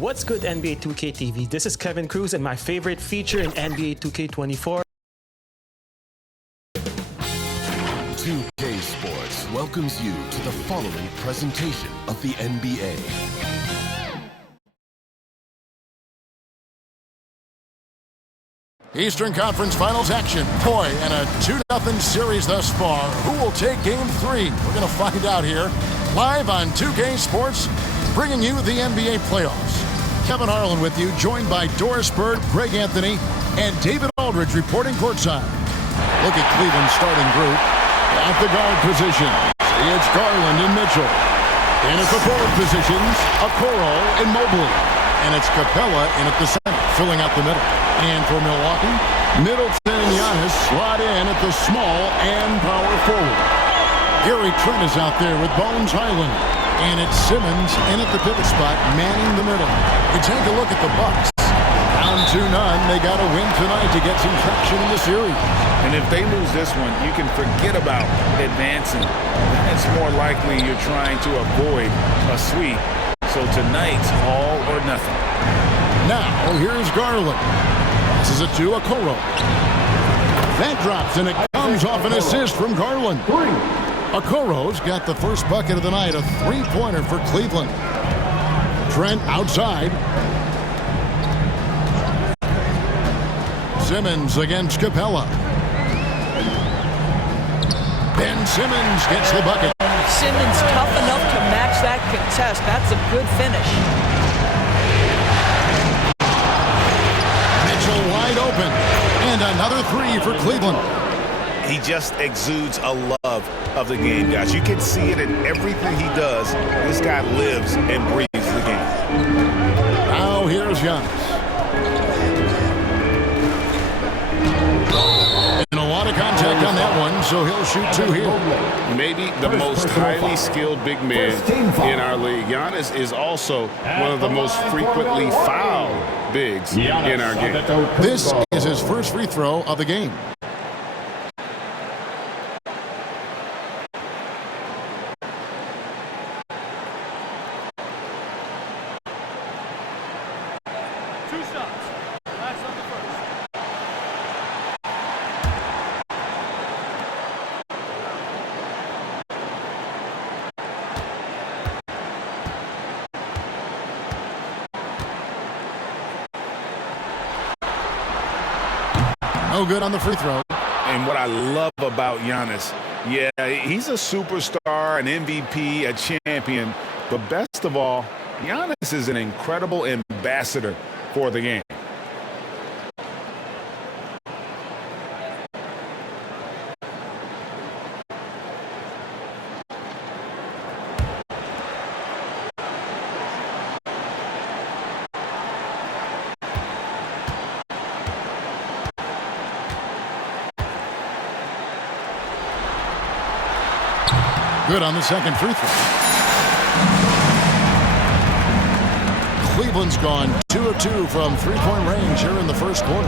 What's good, NBA 2K TV? This is Kevin Cruz, and my favorite feature in NBA 2K24. 2K Sports welcomes you to the following presentation of the NBA. Eastern Conference Finals action. Boy, and a 2-0 series thus far. Who will take Game 3? We're going to find out here. Live on 2K Sports, bringing you the NBA playoffs. Kevin Harlan with you, joined by Doris Bird, Greg Anthony, and David Aldridge reporting courtside. Look at Cleveland's starting group. At the guard position, it's Garland and Mitchell. And at the forward positions, Okoro and Mobley. And it's Capella in at the center, filling out the middle. And for Milwaukee, Middleton and Giannis slot in at the small and power forward. Gary Trent is out there with Bones Highland. And it's Simmons in at the pivot spot, manning the middle. We take a look at the Bucks. Down 2-0, they got to win tonight to get some traction in the series. And if they lose this one, you can forget about advancing. It's more likely you're trying to avoid a sweep. So tonight's all or nothing. Now, here's Garland. This is a to Okoro. That drops, and it comes off an assist from Garland. Okoro's got the first bucket of the night, a three-pointer for Cleveland. Trent outside. Simmons against Capella. Ben Simmons gets the bucket. Simmons tough enough to match that contest. That's a good finish. Mitchell wide open. And another three for Cleveland. He just exudes a love of the game, guys. You can see it in everything he does. This guy lives and breathes the game. Now here's Giannis. And a lot of contact on that one, so he'll shoot two here. Maybe the most highly skilled big man in our league. Giannis is also one of the most frequently fouled bigs in our game. This is his first free throw of the game. No good on the free throw. And what I love about Giannis, yeah, he's a superstar, an MVP, a champion. But best of all, Giannis is an incredible ambassador for the game. Good on the second free throw. Cleveland's gone 2 of 2 from three-point range here in the first quarter.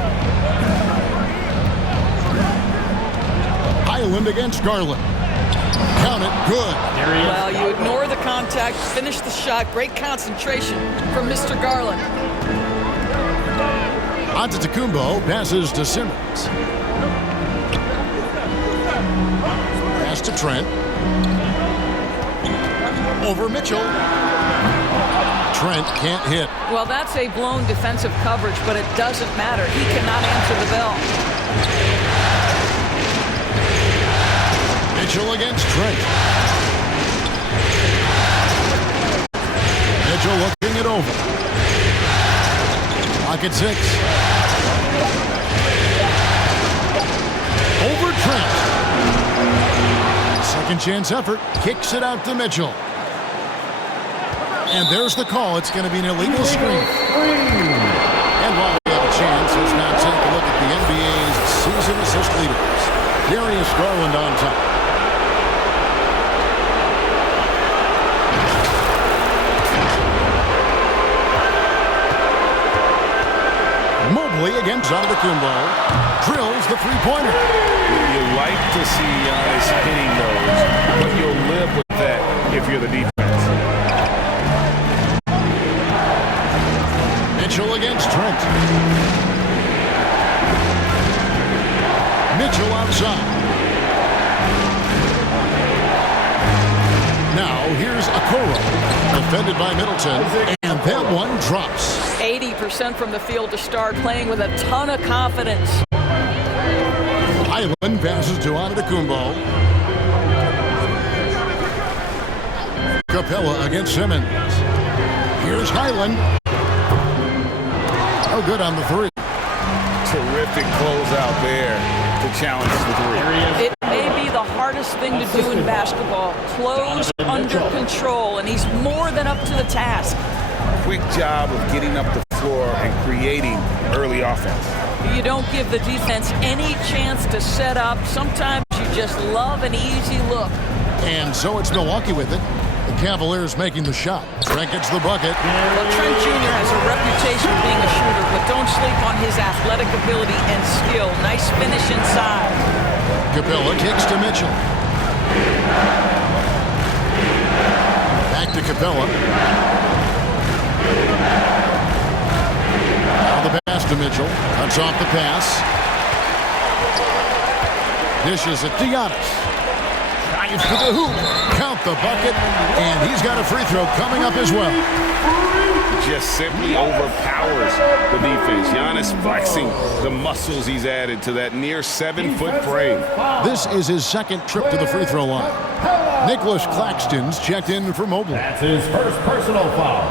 Highland against Garland. Count it, good. Well, you ignore the contact, finish the shot. Great concentration from Mr. Garland. Antetokounmpo passes to Simmons. Pass to Trent. Over Mitchell. Trent can't hit. Well, that's a blown defensive coverage, but it doesn't matter. He cannot answer the bell. Mitchell against Trent. Mitchell looking it over. Clock at 6. Over Trent. Second chance effort. Kicks it out to Mitchell. And there's the call. It's going to be an illegal screen. And while we have a chance, let's now take a look at the NBA's season assist leaders. Darius Garland on top. Mobley against Antetokounmpo. Drills the three-pointer. You like to see Giannis hitting those, but you'll live with that if you're the defense. Okoro, defended by Middleton, and that one drops. 80% from the field to start, playing with a ton of confidence. Highland passes to Antetokounmpo. Capella against Simmons. Here's Highland. Oh, good on the three. Terrific closeout there to challenge the three. It may be the hardest thing to do in basketball. Close under control, and he's more than up to the task. Quick job of getting up the floor and creating early offense. You don't give the defense any chance to set up. Sometimes you just love an easy look. And so it's Milwaukee with it. The Cavaliers making the shot. Trent gets the bucket. Well, Trent Jr. has a reputation of being a shooter, but don't sleep on his athletic ability and skill. Nice finish inside. Capella kicks to Mitchell. Back to Capella. Now the pass to Mitchell. Cuts off the pass. Dishes it to Giannis. Drives to the hoop. Count the bucket. And he's got a free throw coming up as well. Just simply overpowers the defense. Giannis flexing the muscles he's added to that near 7-foot frame. This is his second trip to the free throw line. Nicholas Claxton's checked in for Mobley. That's his first personal foul.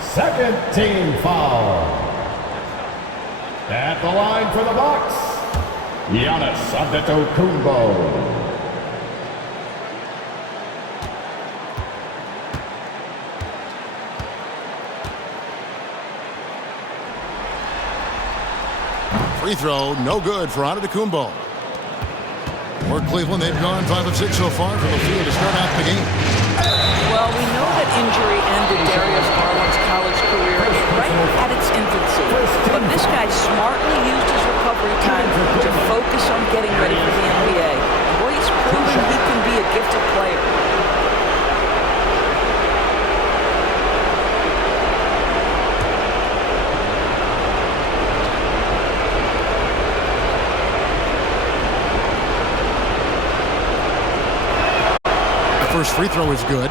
Second team foul. At the line for the Bucks, Giannis Antetokounmpo. Free throw, no good for Antetokounmpo. For Cleveland, they've gone 5 of 6 so far from the field to start out the game. Well, we know that injury ended Darius Garland's college career right at its infancy. But this guy smartly used his recovery time to focus on getting ready for the NBA. Boy, he's proven he can be a gifted player. First free throw is good.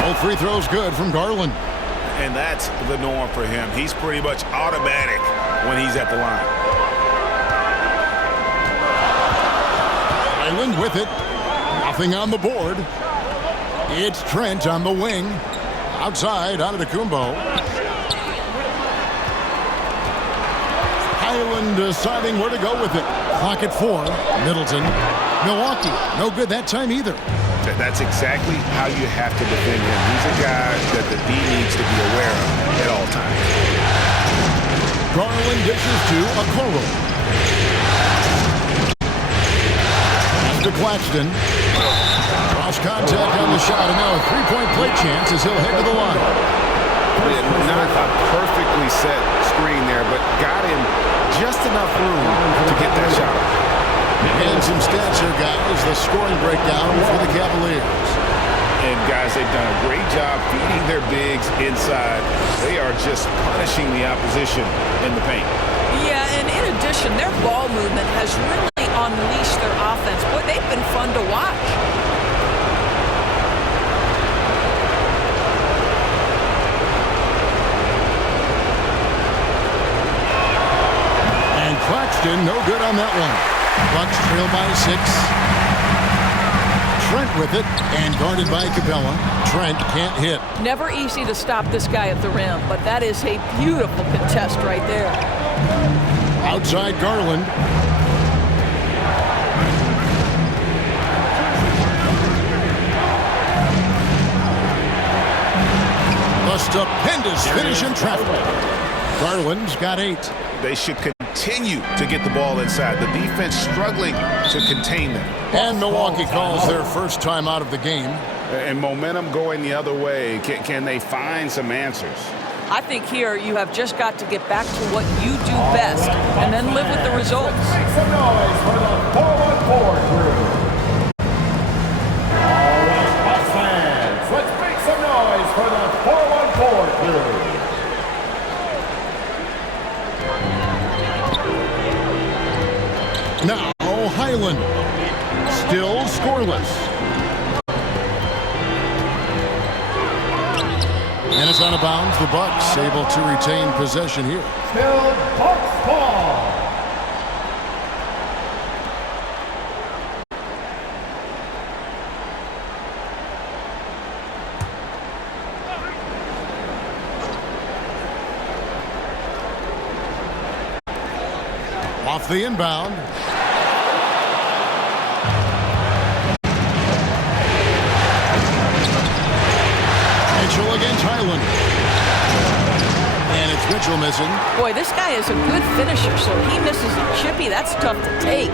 Both free throws good from Garland. And that's the norm for him. He's pretty much automatic when he's at the line. Highland with it. Nothing on the board. It's Trent on the wing. Outside, Antetokounmpo. Highland deciding where to go with it. Clock at 4. Middleton. Milwaukee. No good that time either. That's exactly how you have to defend him. He's a guy that the D needs to be aware of at all times. Garland dishes to Okoro. To Claxton. Cross contact on the shot, and now a three-point play chance as he'll head to the line. Not a perfectly set screen there, but got him just enough room to get that shot. And some stats here, guys. The scoring breakdown for the Cavaliers. And guys, they've done a great job feeding their bigs inside. They are just punishing the opposition in the paint. Yeah, and in addition, their ball movement has really unleashed their offense. Boy, they've been fun to watch. And Claxton, no good on that one. Bucks trail by 6. Trent with it, and guarded by Capella. Trent can't hit. Never easy to stop this guy at the rim, but that is a beautiful contest right there. Outside Garland. A stupendous finish in traffic. Garland's got 8. They should continue to get the ball inside. The defense struggling to contain them. And Milwaukee calls their first time out of the game. And momentum going the other way. Can they find some answers? I think here you have just got to get back to what you do best and then live with the results. Make some noise for the 4-1 Now Highland. Still scoreless. And it's out of bounds. The Bucks able to retain possession here. Still Bucks ball. Off the inbound. Mitchell against Highland. And it's Mitchell missing. Boy, this guy is a good finisher, so he misses a chippy. That's tough to take.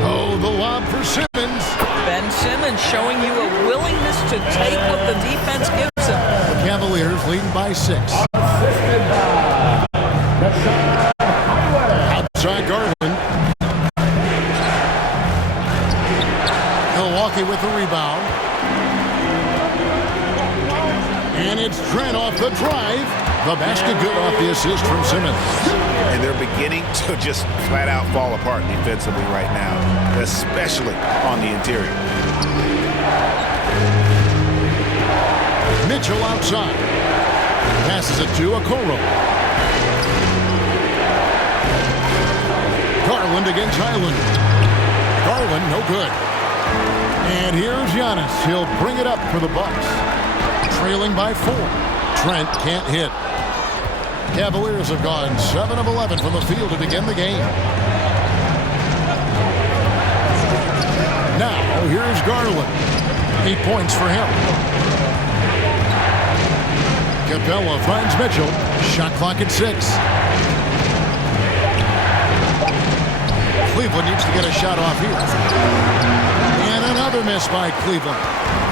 Oh, the lob for Simmons. Ben Simmons showing you a willingness to take what the defense gives him. The Cavaliers leading by 6. Outside Garland. Milwaukee with the rebound. And it's Trent off the drive. The basket good off the assist from Simmons. And they're beginning to just flat out fall apart defensively right now, especially on the interior. Mitchell outside. Passes it to Okoro. Garland against Highland. Garland, no good. And here's Giannis. He'll bring it up for the Bucks. Trailing by 4. Trent can't hit. Cavaliers have gone 7 of 11 from the field to begin the game. Now, here's Garland. 8 points for him. Capella finds Mitchell. Shot clock at 6. Cleveland needs to get a shot off here. And another miss by Cleveland.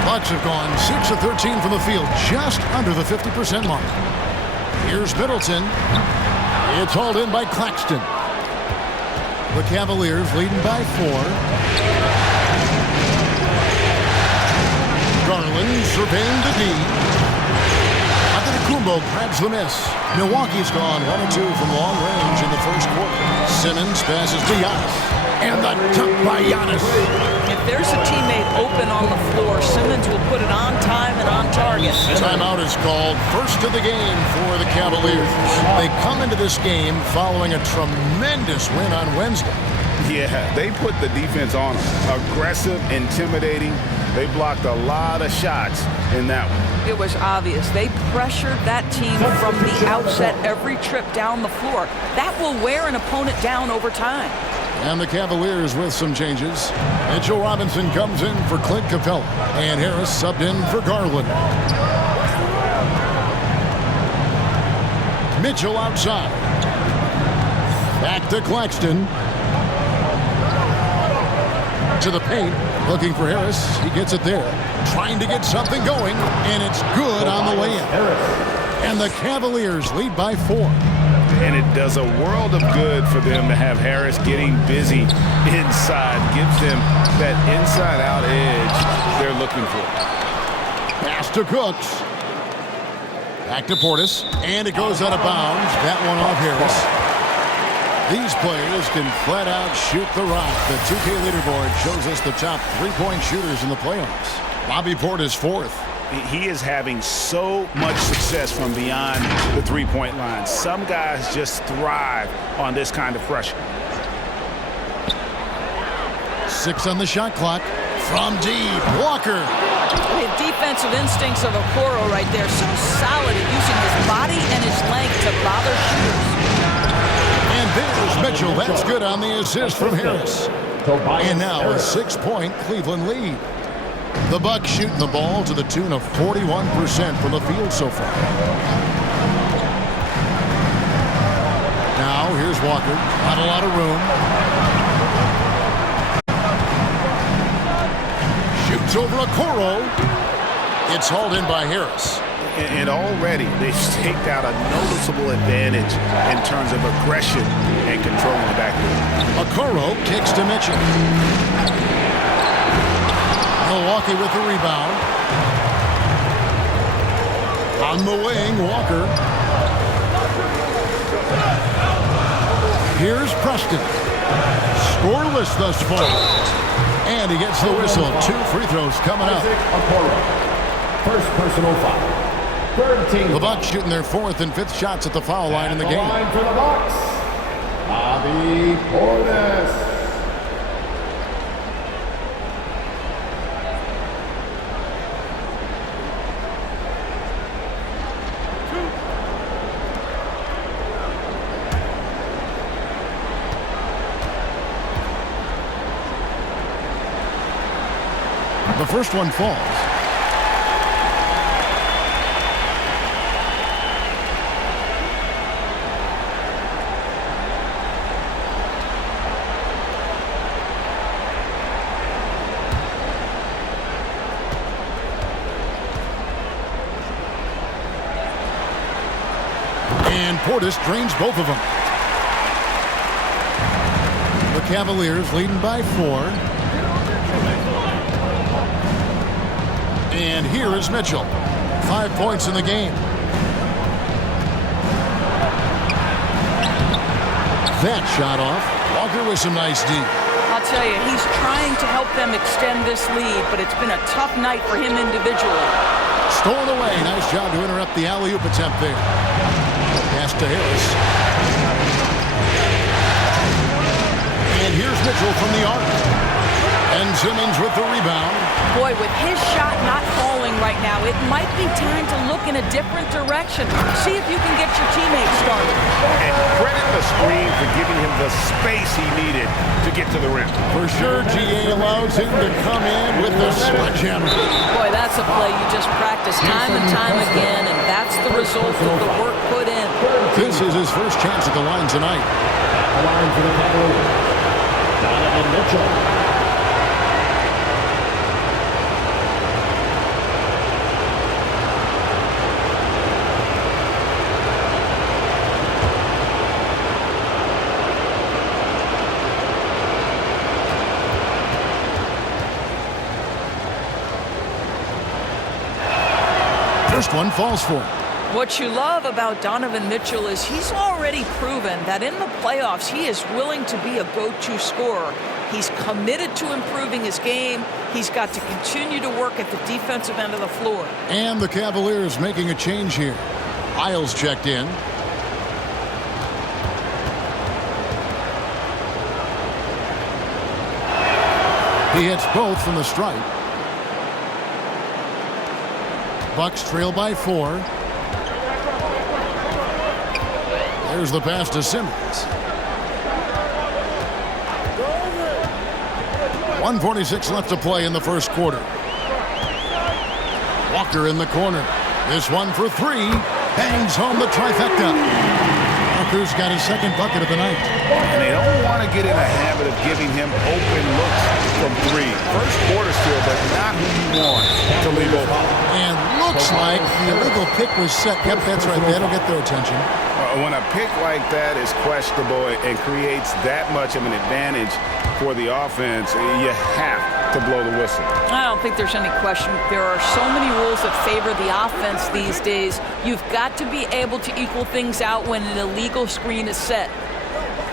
Bucks have gone 6 of 13 from the field, just under the 50% mark. Here's Middleton. It's hauled in by Claxton. The Cavaliers leading by 4. Garland surveying the D. Kumbo grabs the miss. Milwaukee's gone 1 of 2 from long range in the first quarter. Simmons passes to Giannis. And the dunk by Giannis. If there's a teammate open on the floor, Simmons will put it on time and on target. Timeout is called. First of the game for the Cavaliers. They come into this game following a tremendous win on Wednesday. Yeah, they put the defense on them. Aggressive, intimidating. They blocked a lot of shots in that one. It was obvious. They pressured that team from the outset every trip down the floor. That will wear an opponent down over time. And the Cavaliers with some changes. Mitchell Robinson comes in for Clint Capella. And Harris subbed in for Garland. Mitchell outside. Back to Claxton. To the paint. Looking for Harris. He gets it there. Trying to get something going. And it's good on the layup. And the Cavaliers lead by 4. And it does a world of good for them to have Harris getting busy inside. Gives them that inside-out edge they're looking for. Pass to Cooks. Back to Portis. And it goes out of bounds. That one off Harris. These players can flat out shoot the rock. The 2K leaderboard shows us the top three-point shooters in the playoffs. Bobby Portis 4th. He is having so much success from beyond the three-point line. Some guys just thrive on this kind of pressure. 6 on the shot clock. From deep, Walker. The defensive instincts of Okoro right there. So solid at using his body and his length to bother shooters. And there's Mitchell. That's good on the assist from Harris. And now a 6-point Cleveland lead. The Bucks shooting the ball to the tune of 41% from the field so far. Now here's Walker. Not a lot of room. Shoots over Okoro. It's hauled in by Harris. And already they've staked out a noticeable advantage in terms of aggression and controlling the backcourt. Okoro kicks to Mitchell. Milwaukee with the rebound. On the wing, Walker. Here's Preston. Scoreless thus far. And he gets the whistle. 2 free throws coming up. First personal foul. Third team. The Bucks shooting their 4th and 5th shots at the foul line in the game. Line for the Bucks. Bobby Portis. The first one falls. And Portis drains both of them. The Cavaliers leading by 4. And here is Mitchell. 5 points in the game. That shot off. Walker with some nice D. I'll tell you, he's trying to help them extend this lead, but it's been a tough night for him individually. Stolen away. Nice job to interrupt the alley-oop attempt there. Pass to Harris. And here's Mitchell from the arc. And Simmons with the rebound. Boy, with his shot not falling right now, it might be time to look in a different direction. See if you can get your teammates started. And credit the screen for giving him the space he needed to get to the rim. For sure, GA allows him to come in with the sledgehammer. Boy, that's a play you just practice time and time again, and that's the result of the work put in. This is his first chance at the line tonight. The line for the Cavaliers. Donovan Mitchell. First one falls for him. What you love about Donovan Mitchell is he's already proven that in the playoffs he is willing to be a go-to scorer. He's committed to improving his game. He's got to continue to work at the defensive end of the floor. And the Cavaliers making a change here. Isles checked in. He hits both from the stripe. Bucks trail by 4. There's the pass to Simmons. 1:46 left to play in the first quarter. Walker in the corner. This one for 3. Bangs home the trifecta. Walker's got his second bucket of the night. And they don't want to get in a habit of giving him open looks from 3. First quarter still, but not who you want to leave open. And looks like the illegal pick was set. Yep, that's right. That'll get their attention. When a pick like that is questionable and creates that much of an advantage for the offense, you have to blow the whistle. I don't think there's any question. There are so many rules that favor the offense these days. You've got to be able to equal things out when an illegal screen is set.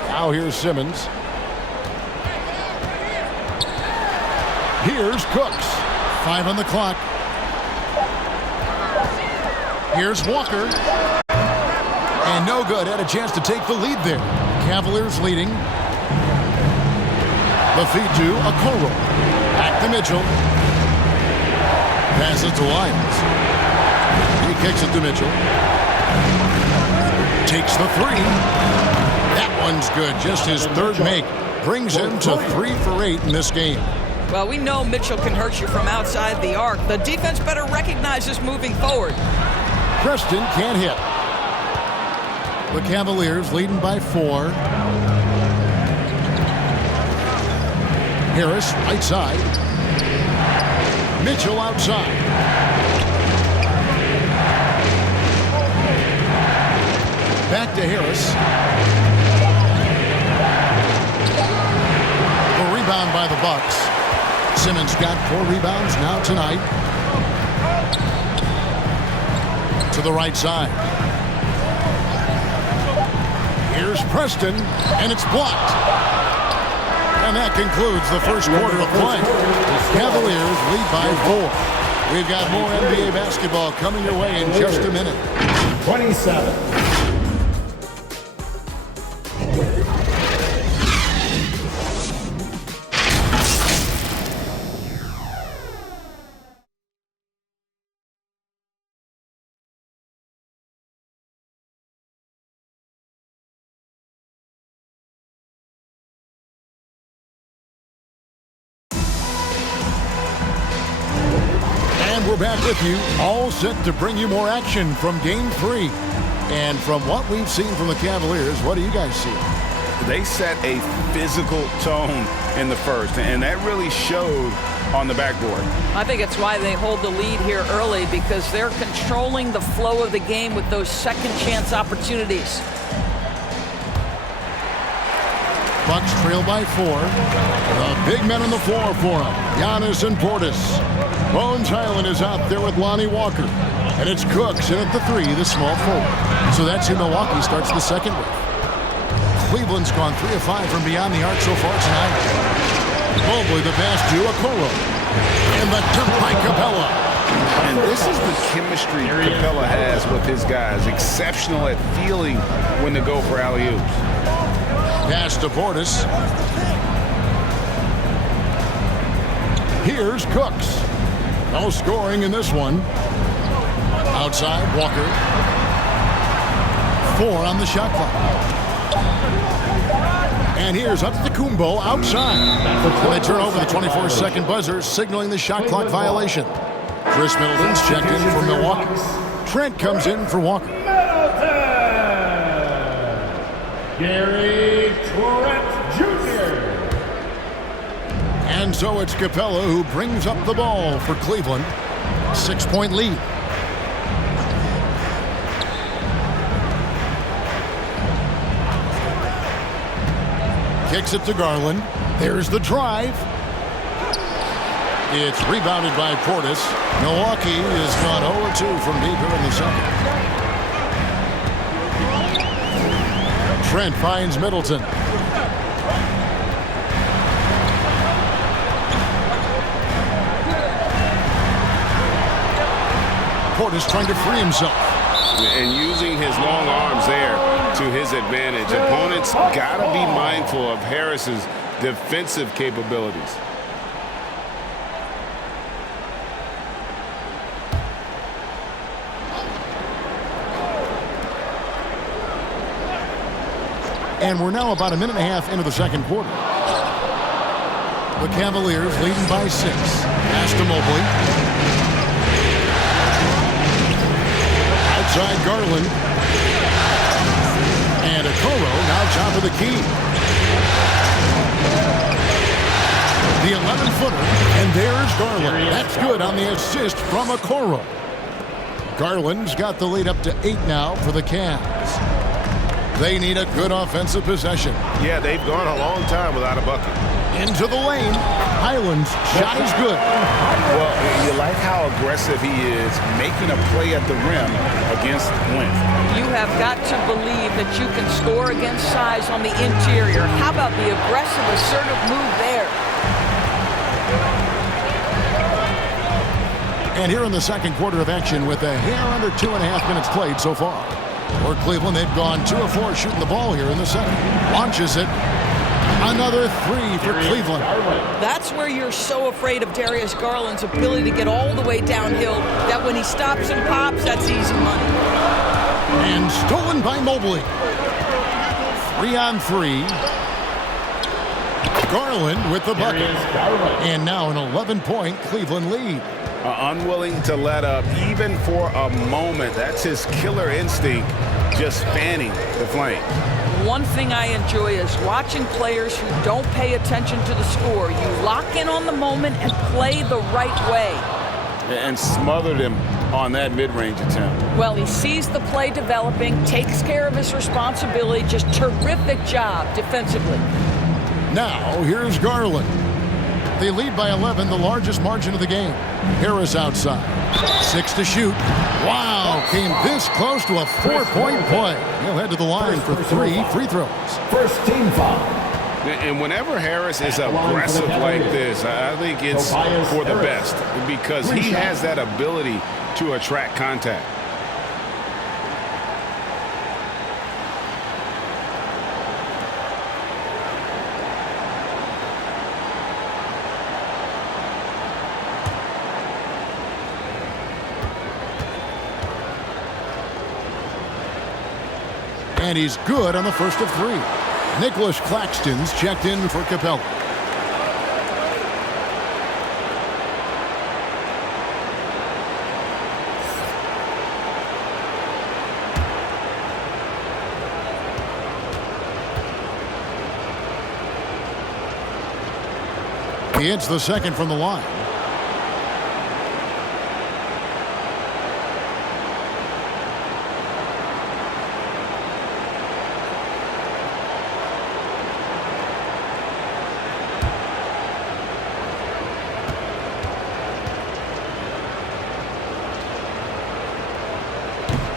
Now here's Simmons. Here's Cooks. 5 on the clock. Here's Walker. And no good. Had a chance to take the lead there. Cavaliers leading. The feed to Okoro. Back to Mitchell. Passes to Lyons. He kicks it to Mitchell. Takes the 3. That one's good. Just his third make. Brings him to 3 for 8 in this game. Well, we know Mitchell can hurt you from outside the arc. The defense better recognize this moving forward. Preston can't hit. The Cavaliers leading by 4. Harris, right side. Mitchell outside. Back to Harris. A rebound by the Bucks. Simmons got 4 rebounds now tonight. To the right side. Here's Preston, and it's blocked. And that concludes the first quarter of play. Cavaliers lead by 4. We've got more NBA basketball coming your way in just a minute. 27. We're back with you, all set to bring you more action from Game 3. And from what we've seen from the Cavaliers, what do you guys see? They set a physical tone in the first, and that really showed on the backboard. I think it's why they hold the lead here early, because they're controlling the flow of the game with those second chance opportunities. Bucks trail by 4. The big men on the floor for them, Giannis and Portis. Bones Highland is out there with Lonnie Walker. And it's Cooks in at the 3, the small forward. So that's who Milwaukee starts the second with. Cleveland's gone 3 of 5 from beyond the arc so far tonight. Mobley the pass to Okoro. And the dunk by Capella. And this is the chemistry Capella has with his guys. Exceptional at feeling when to go for alley-oops. Pass to Portis. Here's Cooks. No scoring in this one. Outside, Walker. 4 on the shot clock. And here's Antetokounmpo outside. They turn over the 24-second buzzer, signaling the shot clock violation. Chris Middleton's checked in for Milwaukee. Trent comes in for Walker. Gary Trent Jr. And so it's Capella who brings up the ball for Cleveland. 6-point lead. Kicks it to Garland. There's the drive. It's rebounded by Portis. Milwaukee has gone 0-2 from deep here in the second. Trent finds Middleton. Portis trying to free himself. And using his long arms there to his advantage. Opponents got to be mindful of Harris's defensive capabilities. And we're now about a minute and a half into the second quarter. The Cavaliers leading by 6. Pass to Mobley. Outside Garland. And Okoro now top of the key. The 11-footer. And there's Garland. That's good on the assist from Okoro. Garland's got the lead up to 8 now for the Cavs. They need a good offensive possession. Yeah, they've gone a long time without a bucket. Into the lane. Highland's shot is good. Well, you like how aggressive he is, making a play at the rim against length. You have got to believe that you can score against size on the interior. How about the aggressive, assertive move there? And here in the second quarter of action with a hair under 2.5 minutes played so far. For Cleveland, they've gone 2 of 4 shooting the ball here in the second. Launches it. Another 3 for Cleveland. That's where you're so afraid of Darius Garland's ability to get all the way downhill, that when he stops and pops, that's easy money. And stolen by Mobley. 3 on 3. Garland with the bucket. And now an 11-point Cleveland lead. Unwilling to let up even for a moment. That's his killer instinct, just fanning the flame. One thing I enjoy is watching players who don't pay attention to the score. You lock in on the moment and play the right way. And smothered him on that mid-range attempt. Well, he sees the play developing, takes care of his responsibility. Just terrific job defensively. Now, here's Garland. They lead by 11, the largest margin of the game. Harris outside. 6 to shoot. Wow, came this close to a 4-point play. He'll head to the line for 3 free throws. First team foul. And whenever Harris is aggressive like this, I think it's for the best because he has that ability to attract contact. And he's good on the first of 3. Nicholas Claxton's checked in for Capella. He hits the second from the line.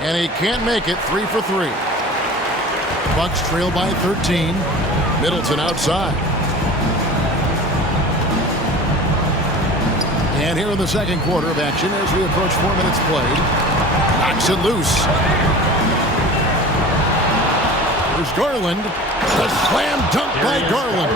And he can't make it. 3 for 3. Bucks trail by 13. Middleton outside. And here in the second quarter of action as we approach 4 minutes played. Knocks it loose. There's Garland. The slam dunk by Garland.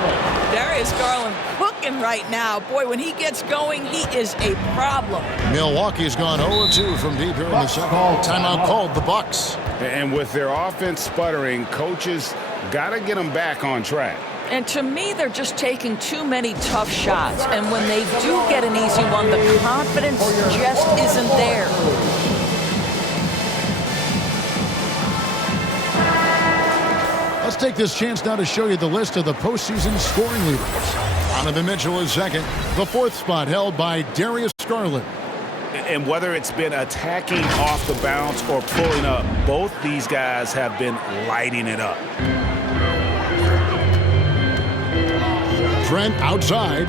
Darius Garland cooking right now. Boy, when he gets going, he is a problem. Milwaukee's gone 0-2 from deep here in the second. Timeout called the Bucks. And with their offense sputtering, coaches got to get them back on track. And to me, they're just taking too many tough shots. And when they do get an easy one, the confidence just isn't there. Let's take this chance now to show you the list of the postseason scoring leaders. Donovan Mitchell is second. The 4th spot held by Darius Garland. And whether it's been attacking off the bounce or pulling up, both these guys have been lighting it up. Trent outside.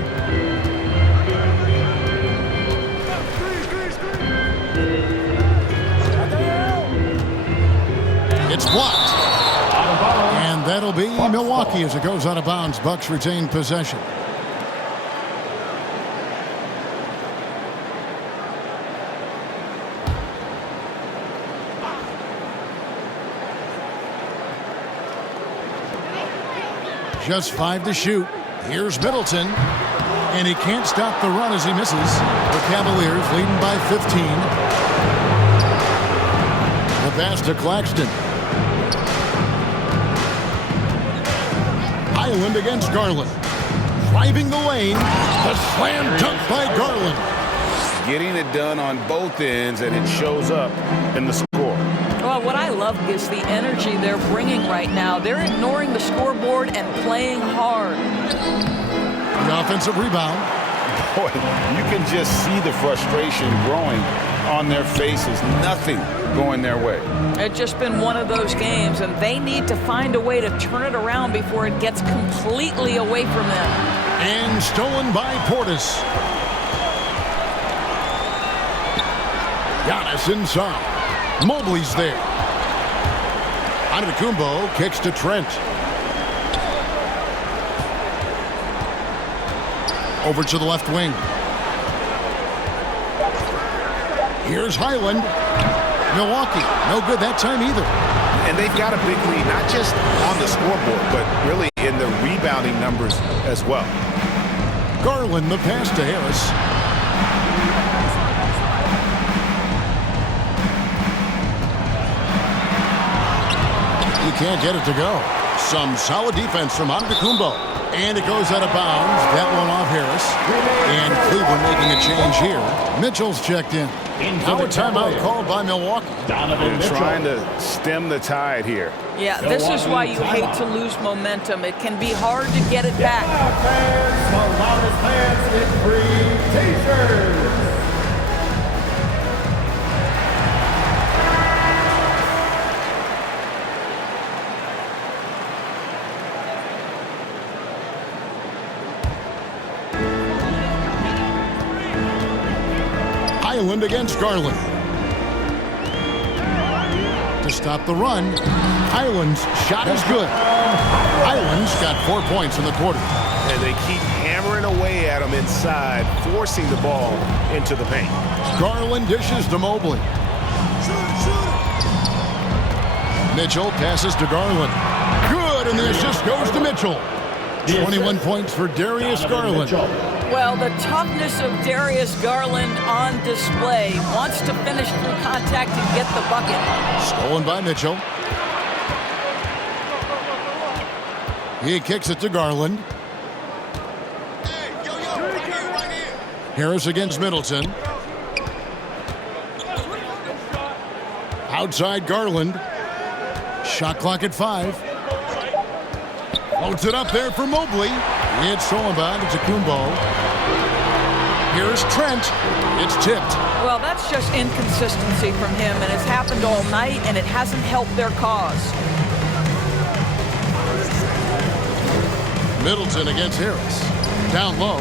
It's blocked. And that'll be Milwaukee as it goes out of bounds. Bucks retain possession. Just 5 to shoot. Here's Middleton. And he can't stop the run as he misses. The Cavaliers leading by 15. The pass to Claxton. Island against Garland. Driving the lane. The slam dunk by Garland. Getting it done on both ends, and it shows up in the score. Well, what I love is the energy they're bringing right now. They're ignoring the scoreboard and playing hard. The offensive rebound. Boy, you can just see the frustration growing on their faces. Nothing going their way. It's just been one of those games, and they need to find a way to turn it around before it gets completely away from them. And stolen by Portis. Giannis inside. Mobley's there. Antetokounmpo kicks to Trent. Over to the left wing. Here's Highland. Milwaukee, no good that time either. And they've got a big lead, not just on the scoreboard, but really in the rebounding numbers as well. Garland, the pass to Harris. He can't get it to go. Some solid defense from Antetokounmpo. And it goes out of bounds. That one off Harris. And Cleveland making a change here. Mitchell's checked in. Now a timeout called by Milwaukee. They're trying to stem the tide here. Yeah, this is why you hate to lose momentum. It can be hard to get it back. Fans, the loudest fans in green t-shirts. Highland against Garland. To stop the run, Highland's shot is good. Highland's got 4 points in the quarter. And they keep hammering away at him inside, forcing the ball into the paint. Garland dishes to Mobley. Mitchell passes to Garland. Good, and the assist goes to Mitchell. 21 points for Darius Garland. Well, the toughness of Darius Garland on display. Wants to finish through contact and get the bucket. Stolen by Mitchell. He kicks it to Garland. Harris against Middleton. Outside Garland. Shot clock at 5. Floats it up there for Mobley. It's stolen by Kumbo. Here's Trent. It's tipped. Well, that's just inconsistency from him, and it's happened all night, and it hasn't helped their cause. Middleton against Harris. Down low.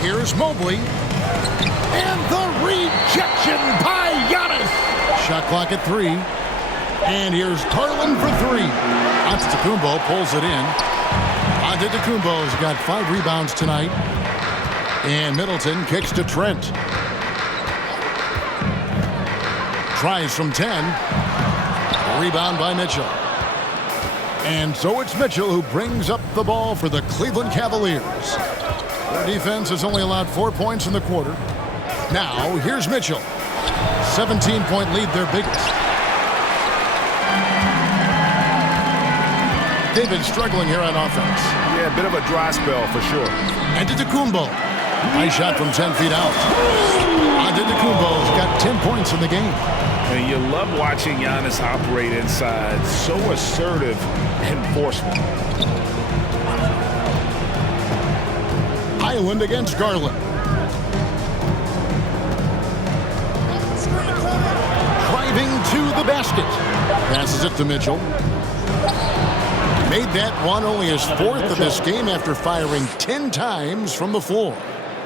Here's Mobley. And the rejection by Giannis. Shot clock at 3. And here's Garland for 3. Antetokounmpo pulls it in. Antetokounmpo's got 5 rebounds tonight. And Middleton kicks to Trent. Tries from 10. Rebound by Mitchell. And so it's Mitchell who brings up the ball for the Cleveland Cavaliers. Their defense has only allowed 4 points in the quarter. Now, here's Mitchell. 17-point lead, their biggest. David struggling here on offense. Yeah, a bit of a dry spell for sure. Antetokounmpo. Nice shot from 10 feet out. Antetokounmpo's got 10 points in the game. And you love watching Giannis operate inside. So assertive and forceful. Highland against Garland. Driving to the basket. Passes it to Mitchell. Made that one only his 4th of this game after firing 10 times from the floor.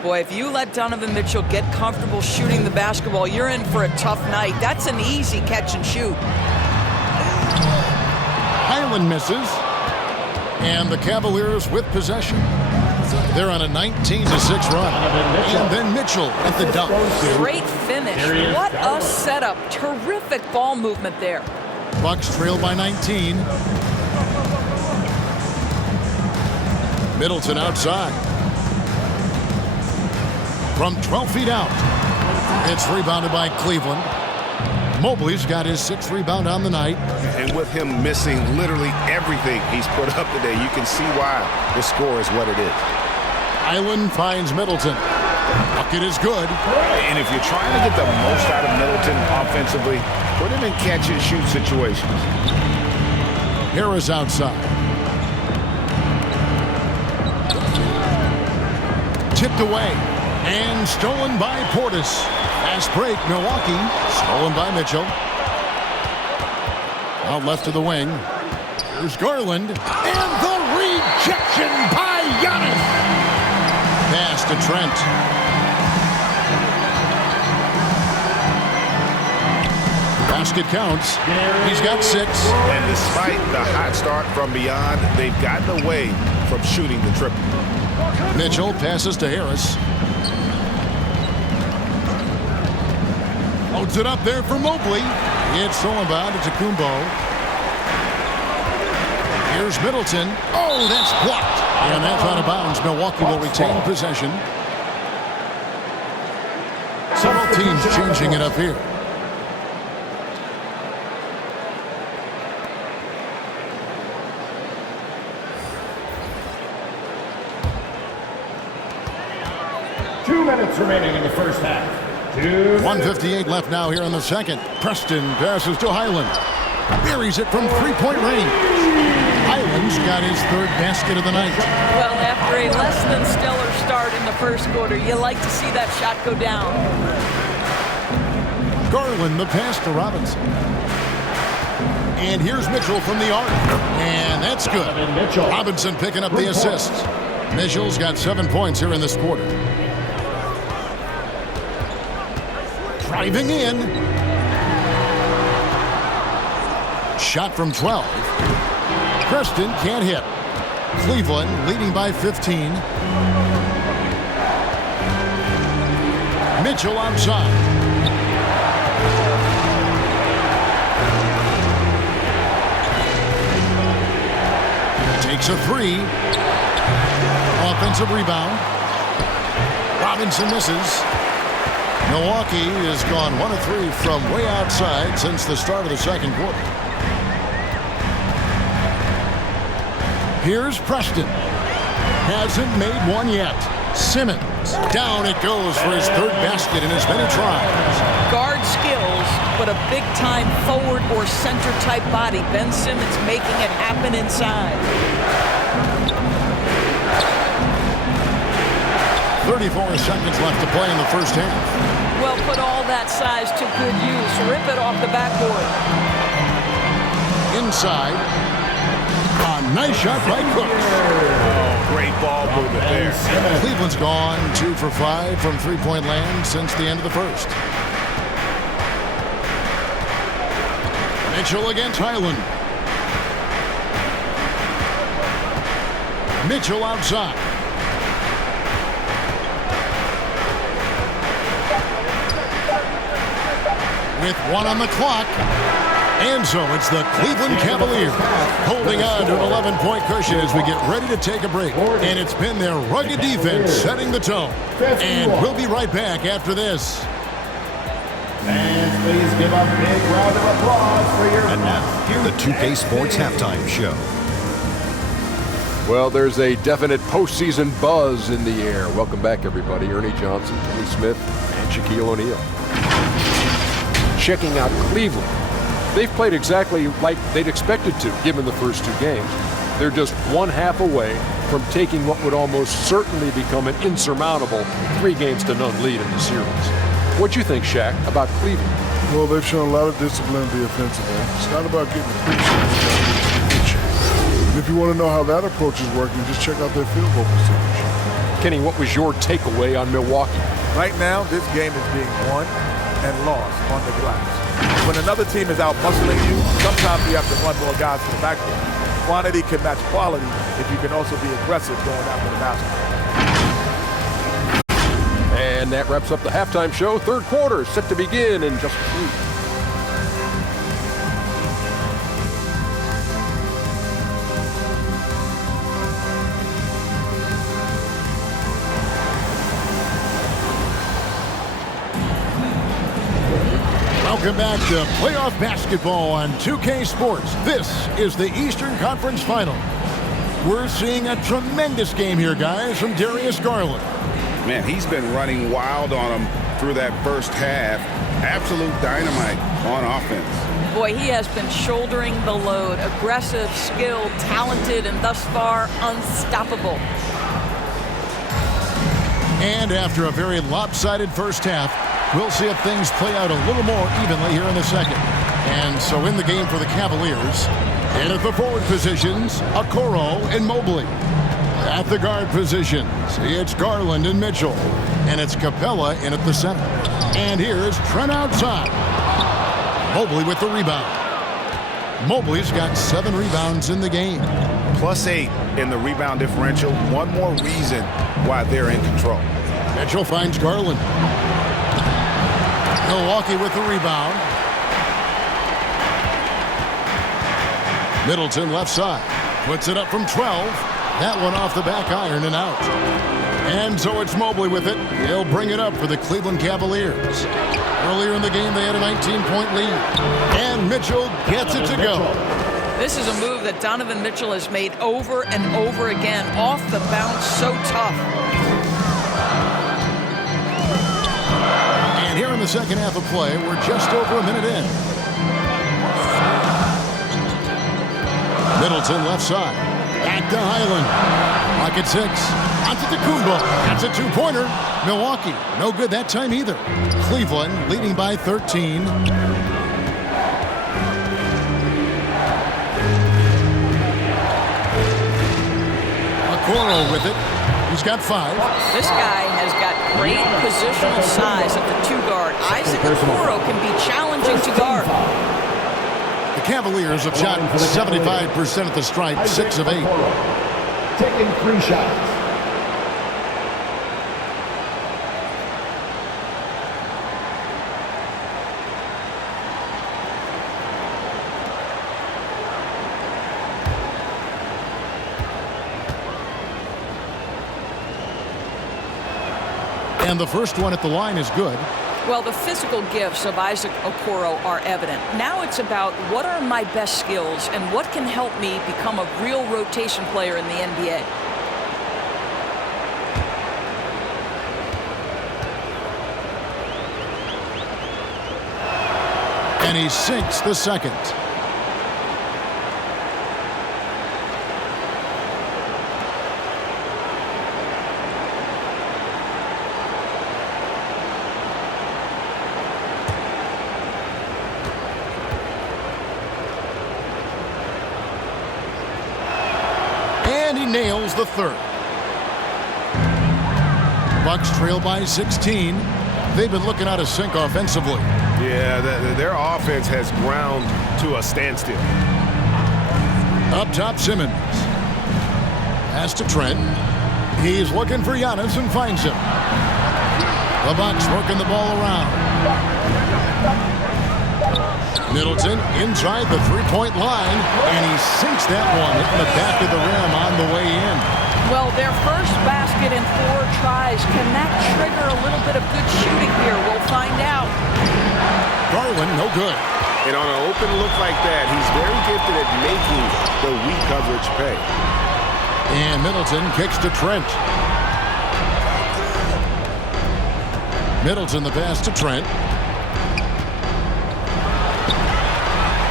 Boy, if you let Donovan Mitchell get comfortable shooting the basketball, you're in for a tough night. That's an easy catch and shoot. Highland misses. And the Cavaliers with possession. They're on a 19-6 run. And then Mitchell at the dunk. Great finish. What a setup. Terrific ball movement there. Bucks trail by 19. Middleton outside. From 12 feet out. It's rebounded by Cleveland. Mobley's got his 6th rebound on the night. And with him missing literally everything he's put up today, you can see why the score is what it is. Highland finds Middleton. Bucket is good. And if you're trying to get the most out of Middleton offensively, put him in catch-and-shoot situations. Harris outside. Tipped away. And stolen by Portis. Fast break, Milwaukee. Stolen by Mitchell. Out left to the wing. Here's Garland. And the rejection by Giannis. Pass to Trent. Basket counts. He's got 6. And despite the hot start from beyond, they've gotten away from shooting the triple. Mitchell passes to Harris. Loads it up there for Mobley. It's stolen by Kumbo. Here's Middleton. Oh, that's blocked. And that's out of bounds. Milwaukee will retain possession. Several teams changing it up here. Minutes remaining in the first half. 1:58 left now here in the second. Preston passes to Highland. Buries it from 3-point range. Highland's got his 3rd basket of the night. Well, after a less than stellar start in the first quarter, you like to see that shot go down. Garland the pass to Robinson. And here's Mitchell from the arc. And that's good. Robinson picking up the assist. Mitchell's got 7 points here in this quarter. driving in. Shot from 12. Preston can't hit. Cleveland leading by 15. Mitchell outside. Takes a three. Offensive rebound. Robinson misses. Milwaukee has gone 1 of 3 from way outside since the start of the second quarter. Here's Preston. Hasn't made one yet. Simmons. Down it goes for his third basket in as many tries. Guard skills, but a big-time forward or center-type body. Ben Simmons making it happen inside. 34 seconds left to play in the first half. Well, put all that size to good use. Rip it off the backboard. Inside. A nice shot by Cook. Oh, great ball movement there. Cleveland's gone 2 for 5 from three-point land since the end of the first. Mitchell against Highland. Mitchell outside. With 1 on the clock. And so it's the Cleveland Cavaliers holding on to an 11-point cushion as we get ready to take a break. And it's been their rugged defense setting the tone. And we'll be right back after this. Fans, please give a big round of applause for your... And now, the 2K Sports Halftime Show. Well, there's a definite postseason buzz in the air. Welcome back, everybody. Ernie Johnson, Tony Smith, and Shaquille O'Neal. Checking out Cleveland. They've played exactly like they'd expected to, given the first 2 games. They're just 1/2 away from taking what would almost certainly become an insurmountable 3-0 lead in the series. What do you think, Shaq, about Cleveland? Well, they've shown a lot of discipline in the offensive end. It's not about getting appreciated. And if you want to know how that approach is working, just check out their field goal percentage. Kenny, what was your takeaway on Milwaukee? Right now, this game is being won and lost on the glass. When another team is out muscling you, sometimes you have to run more guys to the backcourt. Quantity can match quality if you can also be aggressive going after the basket. And that wraps up the halftime show. Third quarter set to begin in just a few. Welcome back to playoff basketball on 2K Sports. This is the Eastern Conference Final. We're seeing a tremendous game here, guys, from Darius Garland. Man, he's been running wild on him through that first half. Absolute dynamite on offense. Boy, he has been shouldering the load. Aggressive, skilled, talented, and thus far unstoppable. And after a very lopsided first half, we'll see if things play out a little more evenly here in the second. And so in the game for the Cavaliers, and at the forward positions, Okoro and Mobley. At the guard positions, it's Garland and Mitchell. And it's Capella in at the center. And here's Trent outside. Mobley with the rebound. Mobley's got 7 rebounds in the game. +8 in the rebound differential. One more reason why they're in control. Mitchell finds Garland. Milwaukee with the rebound. Middleton left side. Puts it up from 12. That one off the back iron and out. And so it's Mobley with it. He'll bring it up for the Cleveland Cavaliers. Earlier in the game, they had a 19-point lead. And Mitchell gets it to go. This is a move that Donovan Mitchell has made over and over again. Off the bounce, so tough. And here in the second half of play, we're just over a minute in. Middleton left side. Back to Highland. Pocket 6. Antetokounmpo. That's a 2-pointer. Milwaukee, no good that time either. Cleveland leading by 13. Okoro with it. He's got 5. This guy has has got great positional size at the 2 guard. Isaac Okoro can be challenging to guard. The Cavaliers have shot 75% at the stripe, 6 of 8. Taking 3 shots. And the first one at the line is good. Well, the physical gifts of Isaac Okoro are evident. Now it's about what are my best skills and what can help me become a real rotation player in the NBA. And he sinks the second. And he nails the third. Bucks trail by 16. They've been looking out of sync offensively. Yeah, their offense has ground to a standstill. Up top, Simmons. Pass to Trent. He's looking for Giannis and finds him. The Bucks working the ball around. Middleton inside the three-point line, and he sinks that one, hitting the back of the rim on the way in. Well, their first basket in 4 tries. Can that trigger a little bit of good shooting here? We'll find out. Garland, no good. And on an open look like that, he's very gifted at making the weak coverage pay. And Middleton kicks to Trent. Middleton the pass to Trent.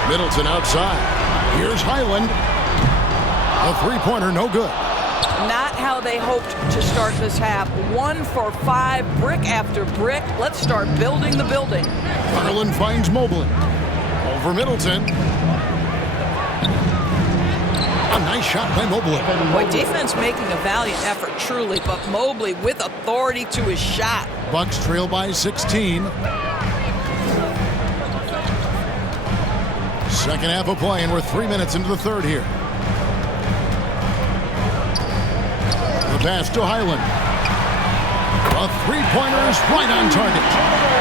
Middleton outside. Here's Highland. A three-pointer, no good. Not how they hoped to start this half. 1 for 5, brick after brick. Let's start building the building. Garland finds Mobley. Over Middleton. A nice shot by Mobley. Boy, defense making a valiant effort, truly, but Mobley with authority to his shot. Bucks trail by 16. Second half of play, and we're 3 minutes into the third here. The pass to Highland. A three-pointer is right on target.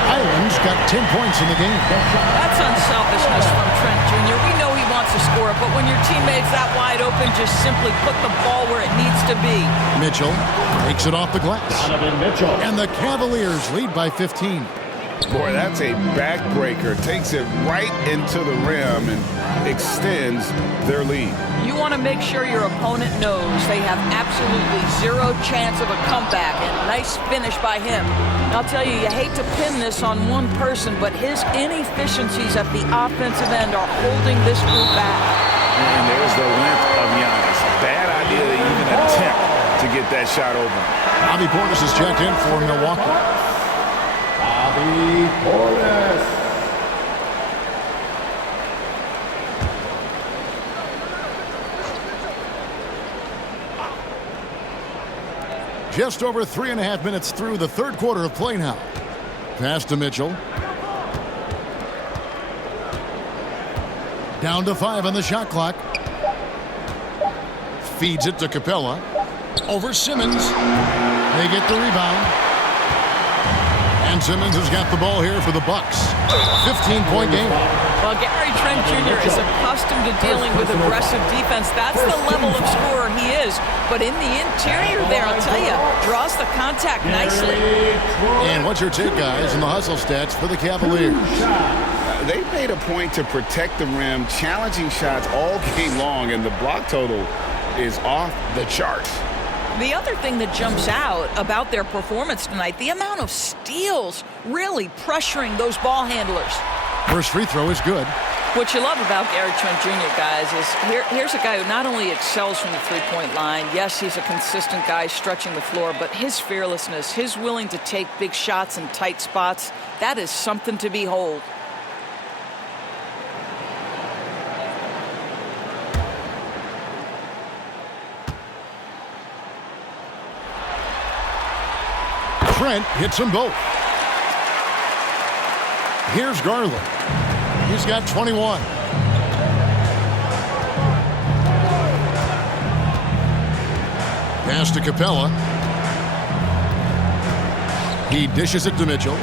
Highland's got 10 points in the game. That's unselfishness from Trent Jr. We know he wants to score, but when your teammate's that wide open, just simply put the ball where it needs to be. Mitchell takes it off the glass. And the Cavaliers lead by 15. Boy, that's a backbreaker. Takes it right into the rim and extends their lead. You want to make sure your opponent knows they have absolutely zero chance of a comeback, and nice finish by him. And I'll tell you, you hate to pin this on one person, but his inefficiencies at the offensive end are holding this group back. And there's the length of Giannis. Bad idea to even attempt to get that shot over. Bobby Portis is checked in for Milwaukee. Bobby Portis. Just over 3.5 minutes through the third quarter of play now. Pass to Mitchell. Down to 5 on the shot clock. Feeds it to Capella. Over Simmons. They get the rebound. And Simmons has got the ball here for the Bucks. 15-point game. Well, Gary Trent Jr. is accustomed to dealing with aggressive defense. That's the level of scorer he is. But in the interior there, I'll tell you, draws the contact nicely. And what's your take, guys, in the hustle stats for the Cavaliers? They made a point to protect the rim, challenging shots all game long, and the block total is off the charts. The other thing that jumps out about their performance tonight, the amount of steals really pressuring those ball handlers. First free throw is good. What you love about Gary Trent Jr., guys, is here's a guy who not only excels from the three-point line, yes, he's a consistent guy stretching the floor, but his fearlessness, his willing to take big shots in tight spots, that is something to behold. Trent hits them both. Here's Garland. He's got 21. Pass to Capella. He dishes it to Mitchell.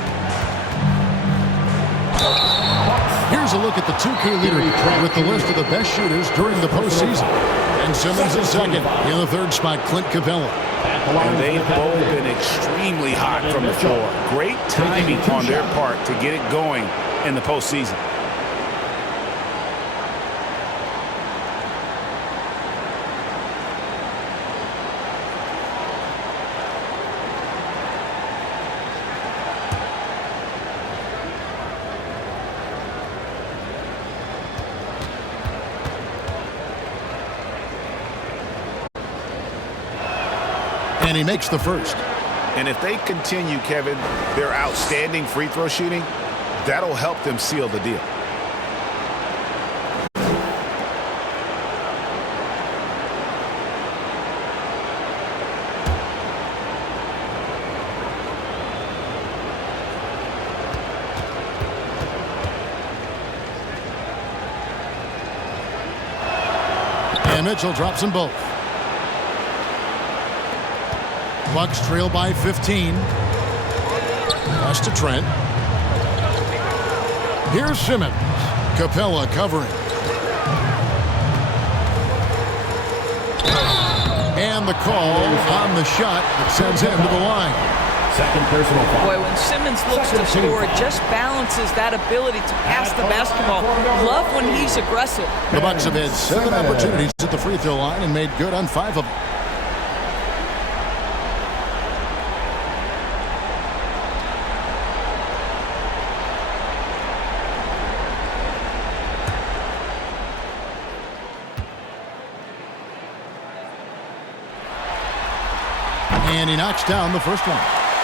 Here's a look at the 2K leader with the list of the best shooters during the postseason. And Simmons is second. In the third spot, Clint Capella. And they've both been extremely hot from the floor. Great timing on their part to get it going in the postseason. And he makes the first. And if they continue, Kevin, their outstanding free throw shooting, that'll help them seal the deal. And Mitchell drops them both. Bucks trail by 15. Pass to Trent. Here's Simmons. Capella covering. And the call on the shot that sends him to the line. Second personal foul. Boy, when Simmons looks to score, it just balances that ability to pass the basketball. Love when he's aggressive. The Bucks have had 7 opportunities at the free throw line and made good on 5 of them. And he knocks down the first one.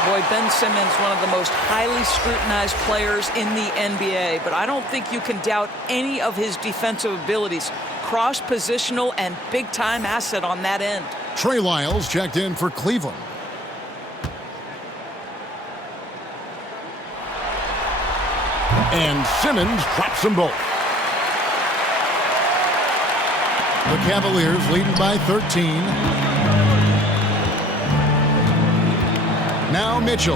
Boy, Ben Simmons, one of the most highly scrutinized players in the NBA, but I don't think you can doubt any of his defensive abilities. Cross-positional and big-time asset on that end. Trey Lyles checked in for Cleveland. And Simmons drops them both. The Cavaliers leading by 13. Now Mitchell,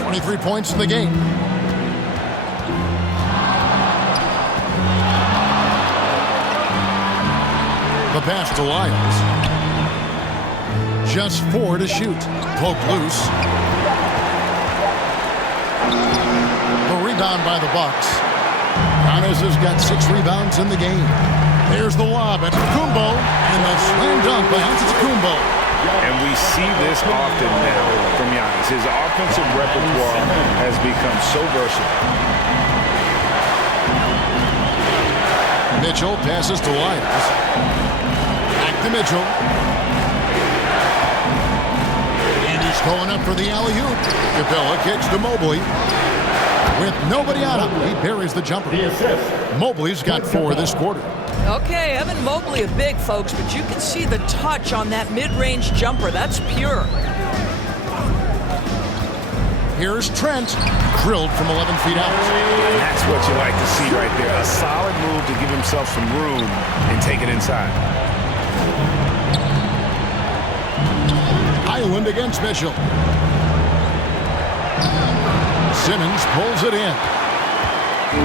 23 points in the game. The pass to Lyles. Just 4 to shoot. Poke loose. The rebound by the Bucks. Giannis has got 6 rebounds in the game. There's the lob at Kumbo, and the slam dunk by Antetokounmpo. And we see this often now from Giannis. His offensive repertoire has become so versatile. Mitchell passes to Lyles. Back to Mitchell. And he's going up for the alley-oop. Capella kicks to Mobley. With nobody on him, he buries the jumper. Mobley's got 4 this quarter. Okay, Evan Mobley a big, folks, but you can see the touch on that mid-range jumper. That's pure. Here's Trent, drilled from 11 feet out. And that's what you like to see right there. A solid move to give himself some room and take it inside. Island against Mitchell. Simmons pulls it in.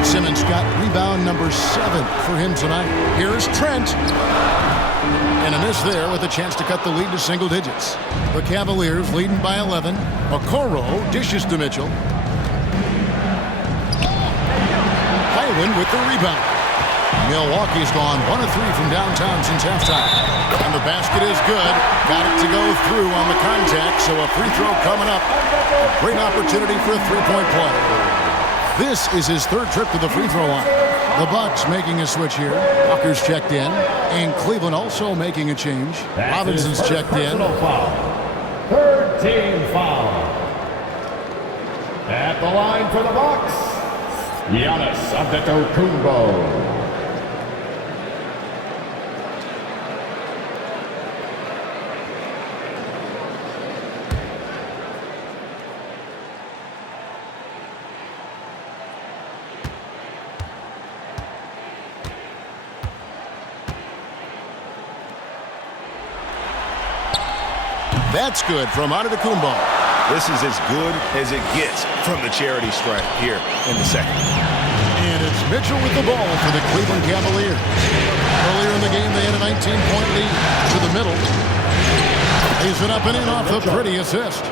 Simmons got rebound number 7 for him tonight. Here's Trent. And a miss there with a chance to cut the lead to single digits. The Cavaliers leading by 11. Okoro dishes to Mitchell. Highland with the rebound. Milwaukee's gone 1 of 3 from downtown since halftime. And the basket is good. Got it to go through on the contact, so a free throw coming up. A great opportunity for a 3-point play. This is his 3rd trip to the free throw line. The Bucks making a switch here. Walker's checked in. And Cleveland also making a change. Robinson's checked in. Foul. 3rd team foul. At the line for the Bucks, Giannis Antetokounmpo. That's good from Antetokounmpo. This is as good as it gets from the charity stripe here in the second. And it's Mitchell with the ball for the Cleveland Cavaliers. Earlier in the game, they had a 19-point lead to the middle. Lays it up and in off the pretty assist.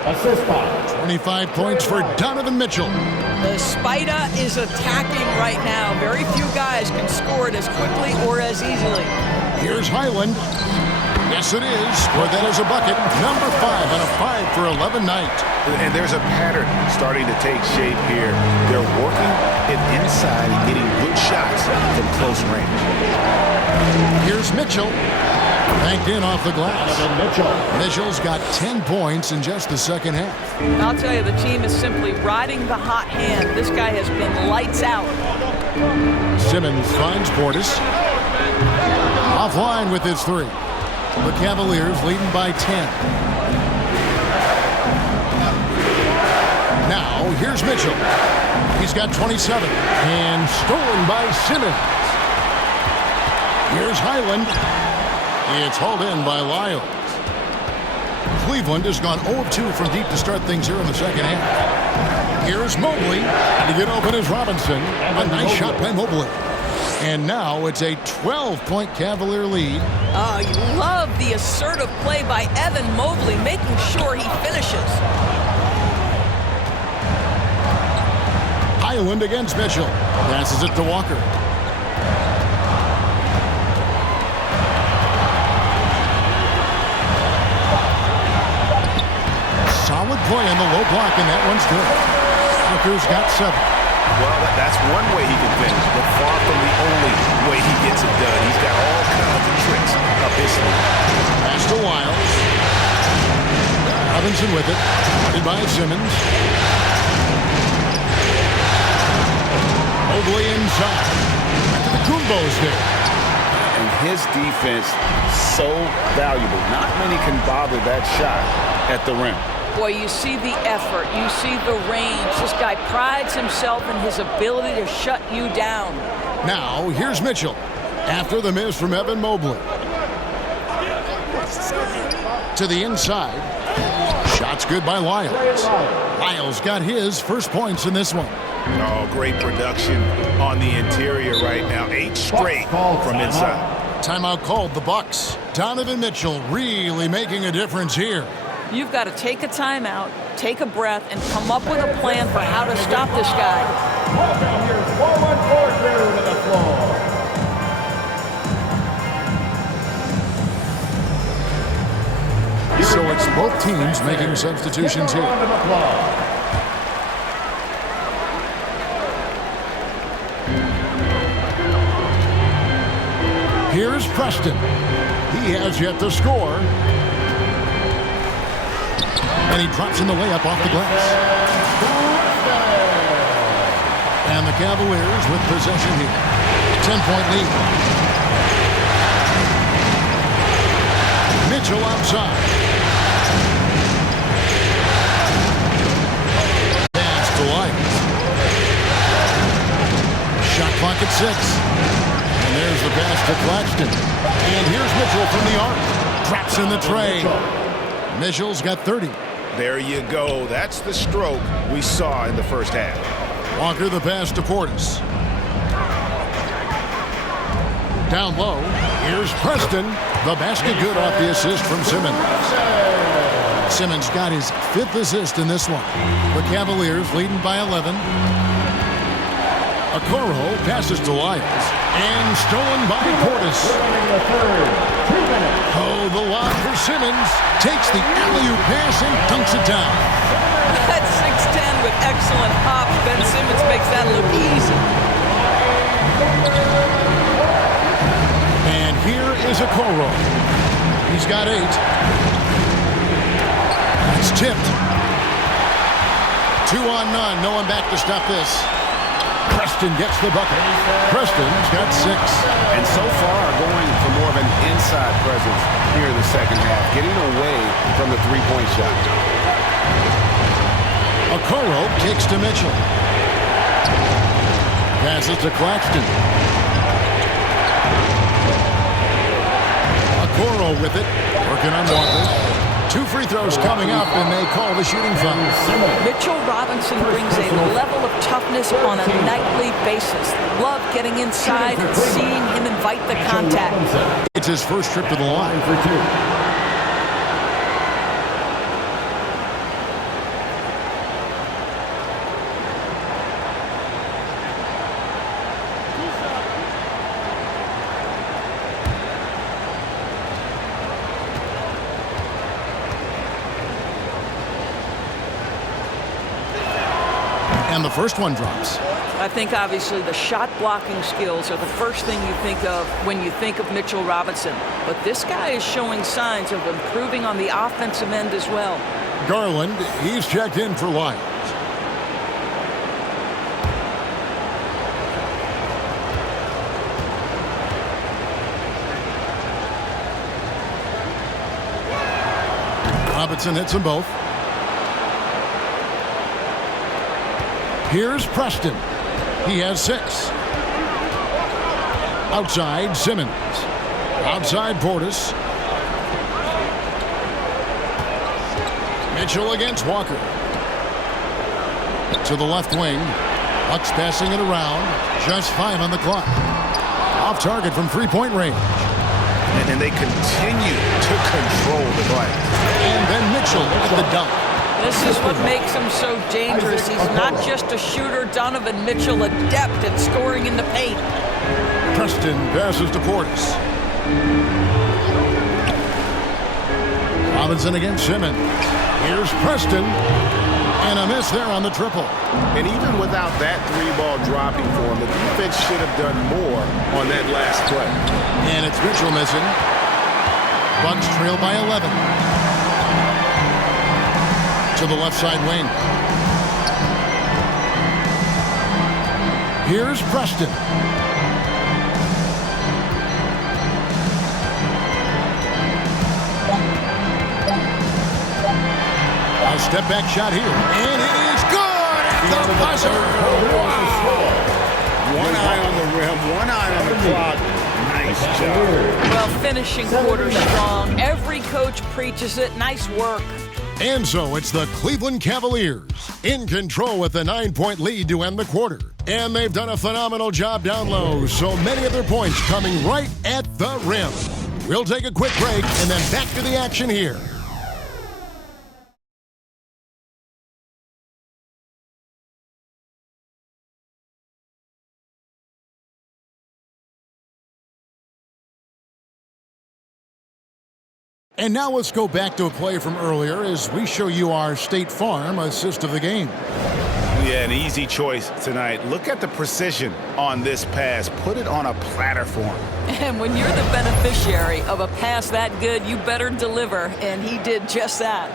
25 points for Donovan Mitchell. The Spider is attacking right now. Very few guys can score it as quickly or as easily. Here's Highland. Yes, it is. Or that is a bucket. Number 5 on a 5 for 11 night. And there's a pattern starting to take shape here. They're working it inside and getting good shots from close range. Here's Mitchell. Banked in off the glass. Mitchell's got 10 points in just the second half. I'll tell you, the team is simply riding the hot hand. This guy has been lights out. Simmons finds Portis. Offline with his 3. The Cavaliers leading by 10. Now, here's Mitchell. He's got 27. And stolen by Simmons. Here's Highland. It's hauled in by Lyles. Cleveland has gone 0-2 from deep to start things here in the second half. Here's Mobley. To get open is Robinson. A nice shot by Mobley. And now it's a 12-point Cavalier lead. Oh, you love the assertive play by Evan Mobley, making sure he finishes. Highland against Mitchell. Passes it to Walker. Solid play on the low block, and that one's good. Walker's got 7. Well, that's one way he can finish, but far from the only way he gets it done. He's got all kinds of tricks up his sleeve. Pass to Lyles. Robinson with it. Guarded by Simmons. Mobley inside. Antetokounmpo's there. And his defense so valuable. Not many can bother that shot at the rim. Boy, you see the effort, you see the range. This guy prides himself in his ability to shut you down. Now, here's Mitchell. After the miss from Evan Mobley. To the inside. Shot's good by Lyles. Lyles got his first points in this one. Oh, great production on the interior right now. 8 straight from inside. Timeout called the Bucks. Donovan Mitchell really making a difference here. You've got to take a timeout, take a breath, and come up with a plan for how to stop this guy. Welcome your forward court crew to the floor. So it's both teams making substitutions here. Here's Preston. He has yet to score. And he drops in the layup off the glass. And the Cavaliers with possession here. 10-point lead. Mitchell outside. Pass to Lyles. Shot clock at 6. And there's the pass to Claxton. And here's Mitchell from the arc. Drops in the tray. Mitchell's got 30. There you go. That's the stroke we saw in the first half. Walker the pass to Portis. Down low. Here's Preston. The basket good off the assist from Simmons. Simmons got his 5th assist in this one. The Cavaliers leading by 11. Okoro passes to Lyles. And stolen by Portis. Oh, the lob for Simmons. Takes the alley-oop pass and dunks it down. That's 6'10" with excellent hops. Ben Simmons makes that look easy. And here is Okoro. He's got 8. It's tipped. 2 on none. No one back to stop this. Preston gets the bucket. Preston's got 6. And so far going for more of an inside presence here in the second half, getting away from the three-point shot. Okoro kicks to Mitchell. Passes to Claxton. Okoro with it. Working on Walker. 2 free throws coming up, and they call the shooting foul. Mitchell Robinson brings a level of toughness on a nightly basis. Love getting inside and seeing him invite the contact. It's his first trip to the line. For 2. And the first one drops. I think obviously the shot blocking skills are the first thing you think of when you think of Mitchell Robinson. But this guy is showing signs of improving on the offensive end as well. Garland, he's checked in for Lyons. Robinson hits them both. Here's Preston. He has 6. Outside, Simmons. Outside, Portis. Mitchell against Walker. To the left wing. Bucks passing it around. Just 5 on the clock. Off target from three-point range. And they continue to control the glass. And then Mitchell at the dunk. This is what makes him so dangerous. He's not just a shooter. Donovan Mitchell, adept at scoring in the paint. Preston passes to Portis. Robinson against Simmons. Here's Preston. And a miss there on the triple. And even without that 3-ball dropping for him, the defense should have done more on that last play. And it's Mitchell missing. Bucks trail by 11. To the left side wing. Here's Preston. A step back shot here. And it is good at the buzzer. Wow. One eye on the rim, one eye on the clock. Nice job. Well, finishing quarter strong. Every coach preaches it. Nice work. And so it's the Cleveland Cavaliers in control with a 9-point lead to end the quarter. And they've done a phenomenal job down low, so many of their points coming right at the rim. We'll take a quick break and then back to the action here. And now let's go back to a play from earlier as we show you our State Farm assist of the game. Yeah, an easy choice tonight. Look at the precision on this pass. Put it on a platter for him. And when you're the beneficiary of a pass that good, you better deliver. And he did just that.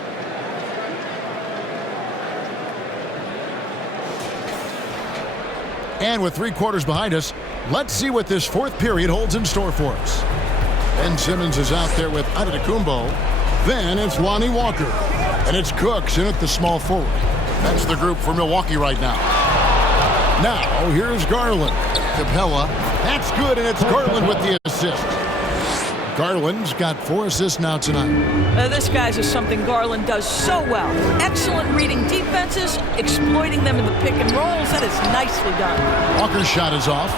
And with 3 quarters behind us, let's see what this 4th period holds in store for us. Ben Simmons is out there with Antetokounmpo. Then it's Lonnie Walker. And it's Cooks in at the small forward. That's the group for Milwaukee right now. Now, here's Garland. Capella. That's good, and it's Garland with the assist. Garland's got 4 assists now tonight. This guy's is something Garland does so well. Excellent reading defenses, exploiting them in the pick and rolls. That is nicely done. Walker's shot is off.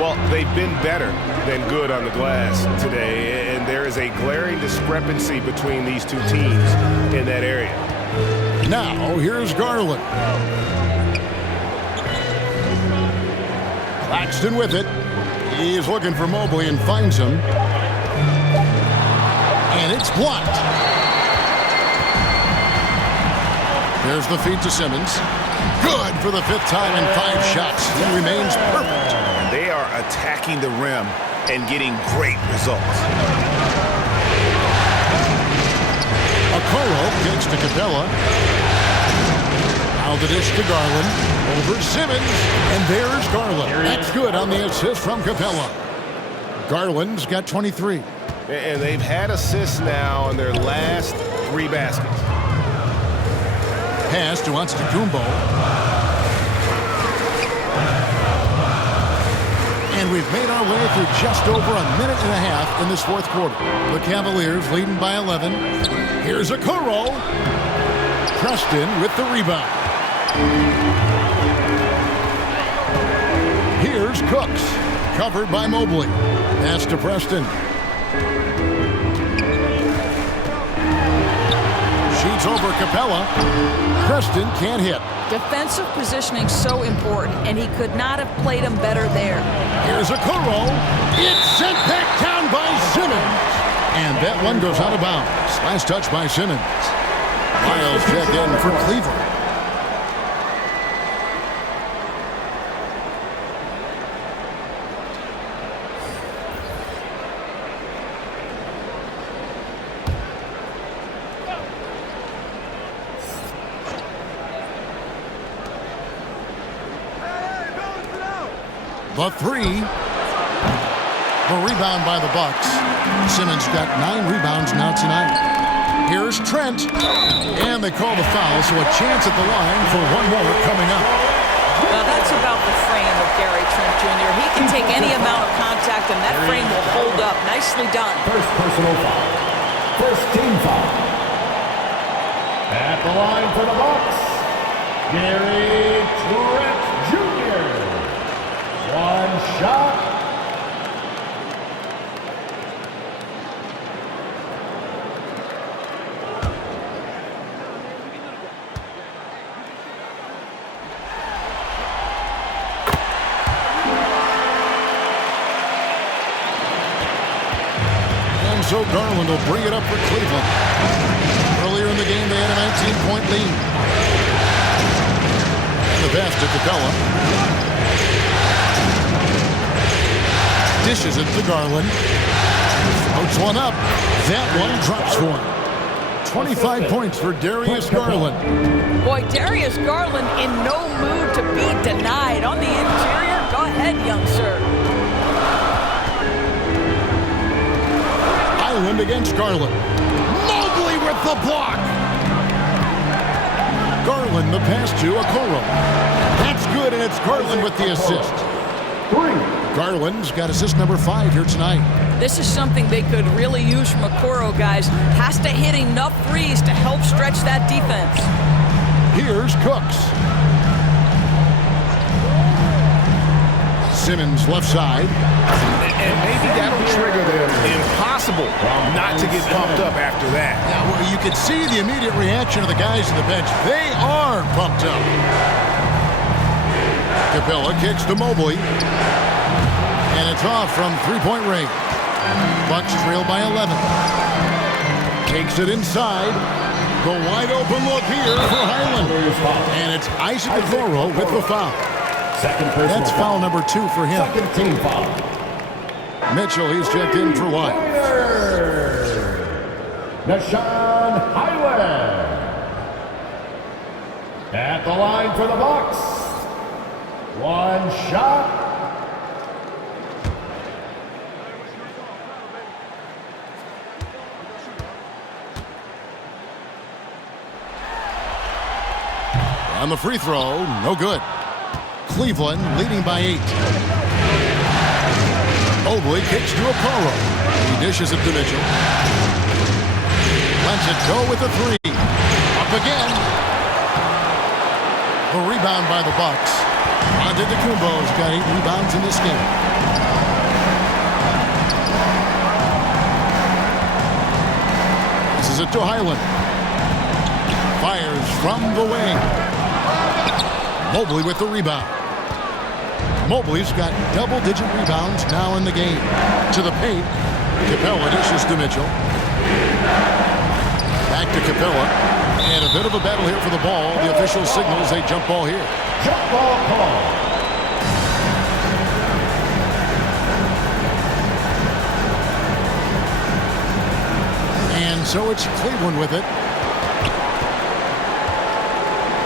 Well, they've been better than good on the glass today, and there is a glaring discrepancy between these two teams in that area. Now, here's Garland. Claxton with it. He's looking for Mobley and finds him. And it's blocked. There's the feed to Simmons. Good for the 5th time in 5 shots. He remains perfect. They are attacking the rim and getting great results. Okoro gets to Capella. Now the dish to Garland. Over Simmons. And there's Garland. That's good on the assist from Capella. Garland's got 23. And they've had assists now in their last 3 baskets. Pass to Antetokounmpo. And we've made our way through just over a minute and a half in this fourth quarter. The Cavaliers leading by 11. Here's Okoro. Preston with the rebound. Here's Cooks. Covered by Mobley. Pass to Preston. Sheets over Capella. Preston can't hit. Defensive positioning so important, and he could not have played him better there. Here's Okoro. It's sent back down by Simmons. And that one goes out of bounds. Last touch by Simmons. Miles check in for Cleveland. The three. The rebound by the Bucks. Simmons got 9 rebounds now tonight. Here's Trent. And they call the foul, so a chance at the line for one more coming up. Now that's about the frame of Gary Trent Jr. He can take any amount of contact, and that frame will hold up. Nicely done. First personal foul. First team foul. At the line for the Bucks, Gary Trent Jr. One shot. And so Garland will bring it up for Cleveland. Earlier in the game, they had a 19-point lead. And the pass to Capella. Dishes it to Garland. Floats one up. That one drops one. 25 points for Darius Garland. Boy, Darius Garland in no mood to be denied. On the interior, go ahead, young sir. Island against Garland. Mobley with the block. Garland the pass to Okoro. That's good, and it's Garland with the assist. Garland's got assist number 5 here tonight. This is something they could really use from Okoro, guys. Has to hit enough threes to help stretch that defense. Here's Cooks. Simmons left side. And maybe that'll trigger them. Impossible not to get pumped up after that. Now, you can see the immediate reaction of the guys on the bench. They are pumped up. Capella kicks to Mobley. And it's off from three-point range. Bucks trail by 11. Takes it inside. The wide open look here for Highland. And it's Isaac Okoro with the foul. That's foul number 2 for him. Second team foul. Mitchell, he's checked in for White. Deshaun Highland. At the line for the Bucks. One shot. On the free throw, no good. Cleveland leading by 8. Mobley kicks to Okoro. He dishes it to Mitchell. Lets it go with the 3. Up again. The rebound by the Bucks. Antetokounmpo's got 8 rebounds in this game. This is it to Highland. Fires from the wing. Mobley with the rebound. Mobley's got double-digit rebounds now in the game. To the paint. Capella dishes to Mitchell. Back to Capella. And a bit of a battle here for the ball. The official signals a jump ball here. Jump ball call. And so it's Cleveland with it.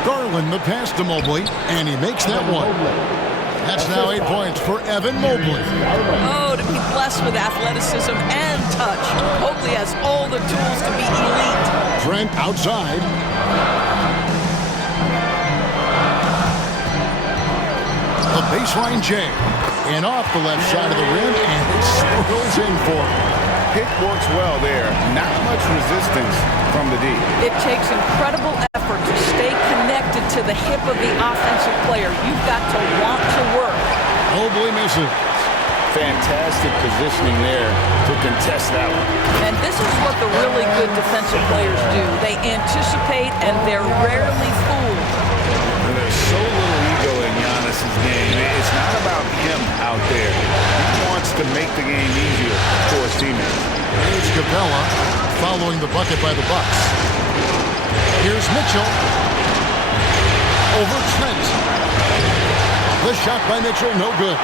Garland the pass to Mobley, and he makes that one. That's now 8 points for Evan Mobley. Oh, to be blessed with athleticism and touch. Mobley has all the tools to be elite. Trent outside. The baseline J. And off the left side of the rim, and it swirls in for him. Pick works well there. Not much resistance from the D. It takes incredible effort to stay connected to the hip of the offensive player. You've got to want to work. Mobley misses. Fantastic positioning there to contest that one. And this is what the really good defensive players do. They anticipate, and they're rarely fooled. And there's so little ego in Giannis's game. It's not about him out there. He wants to make the game easier for his teammates. Here's Capella following the bucket by the Bucks. Here's Mitchell. Over Trent. The shot by Mitchell, no good.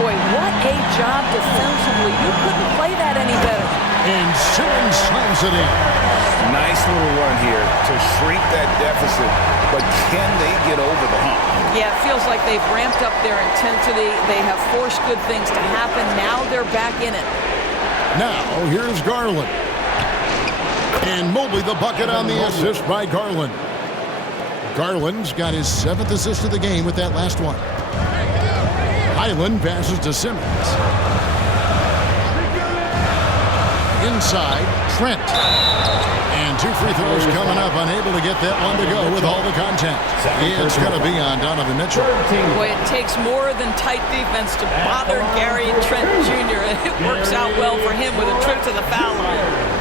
Boy, what a job defensively. You couldn't play that any better. And Simmons slams it in. Nice little run here to shrink that deficit, but can they get over the hump? Yeah, it feels like they've ramped up their intensity. They have forced good things to happen. Now they're back in it. Now, here's Garland. And Mobley the bucket on the assist by Garland. Garland's got his 7th assist of the game with that last one. Highland passes to Simmons. Inside, Trent. And 2 free throws coming up, unable to get that one to go with all the contact. It's going to be on Donovan Mitchell. Boy, it takes more than tight defense to bother Gary Trent Jr. It works out well for him with a trip to the foul line.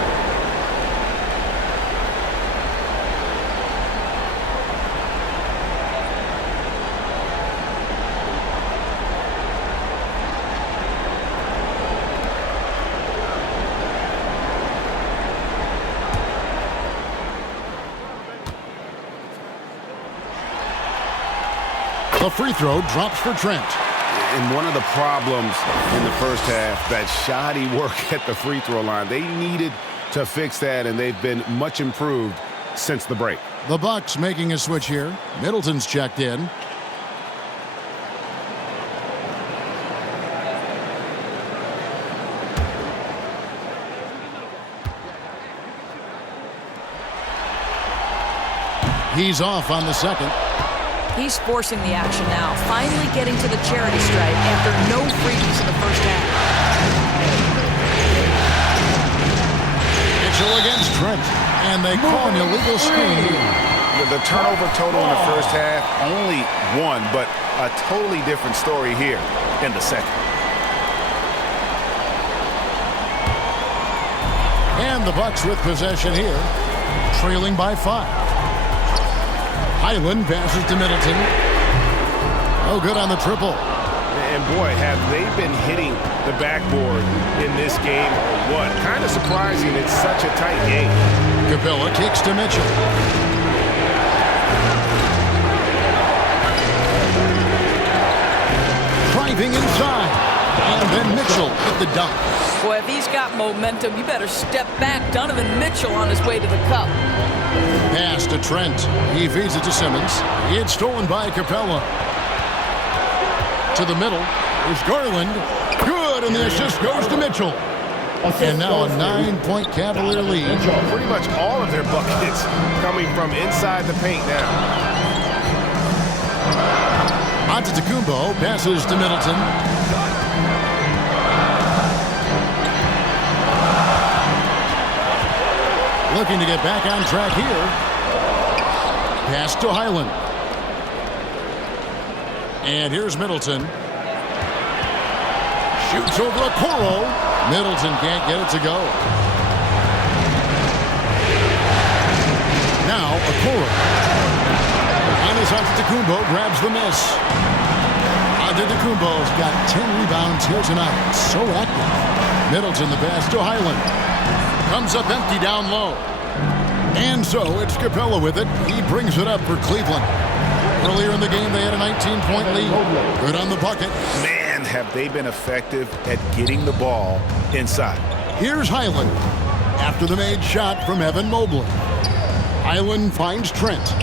The free throw drops for Trent. And one of the problems in the first half, that shoddy work at the free throw line. They needed to fix that, and they've been much improved since the break. The Bucks making a switch here. Middleton's checked in. He's off on the second. He's forcing the action now, finally getting to the charity stripe after no freebies in the first half. Mitchell against Trent, and they call an illegal screen. The turnover total in the first half, only 1, but a totally different story here in the second. And the Bucks with possession here, trailing by 5. Highland passes to Middleton. Oh, good on the triple. And boy, have they been hitting the backboard in this game or what? Kind of surprising, it's such a tight game. Capella kicks to Mitchell. Driving inside. And then Mitchell with the dunk. Boy, if he's got momentum, you better step back. Donovan Mitchell on his way to the cup. Pass to Trent. He feeds it to Simmons. It's stolen by Capella. To the middle. There's Garland. Good, and the assist goes to Mitchell. And now a 9-point Cavalier lead. Pretty much all of their buckets coming from inside the paint now. Antetokounmpo passes to Middleton. Looking to get back on track here. Pass to Highland. And here's Middleton. Shoots over Okoro. Middleton can't get it to go. Now Okoro. Giannis Antetokounmpo grabs the miss. Antetokounmpo's got 10 rebounds here tonight. So active. Middleton the pass to Highland. Comes up empty down low. And so it's Capella with it. He brings it up for Cleveland. Earlier in the game, they had a 19-point lead. Good on the bucket. Man, have they been effective at getting the ball inside. Here's Highland. After the made shot from Evan Mobley. Highland finds Trent.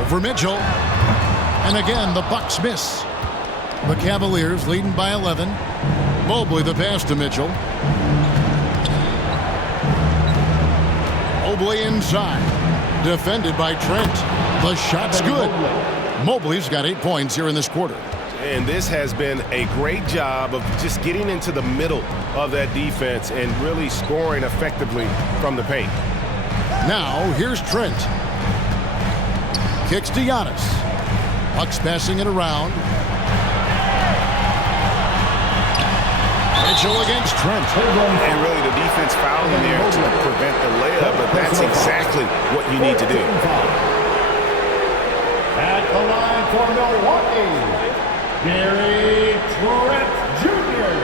Over Mitchell. And again, the Bucks miss. The Cavaliers leading by 11. Mobley the pass to Mitchell. Mobley inside. Defended by Trent. The shot's good. Mobley's got 8 points here in this quarter. And this has been a great job of just getting into the middle of that defense and really scoring effectively from the paint. Now, here's Trent. Kicks to Giannis. Bucks passing it around. Mitchell against Trent. And really the defense fouling there to prevent the layup, but that's exactly what you need to do. At the line for Milwaukee, Gary Trent Jr.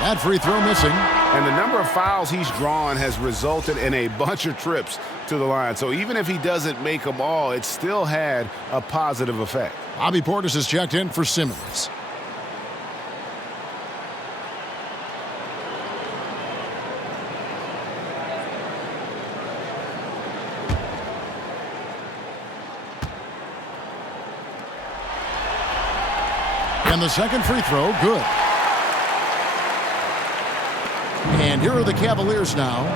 That free throw missing. And the number of fouls he's drawn has resulted in a bunch of trips to the line. So even if he doesn't make them all, it still had a positive effect. Bobby Portis has checked in for Simmons. And the second free throw, good. And here are the Cavaliers now.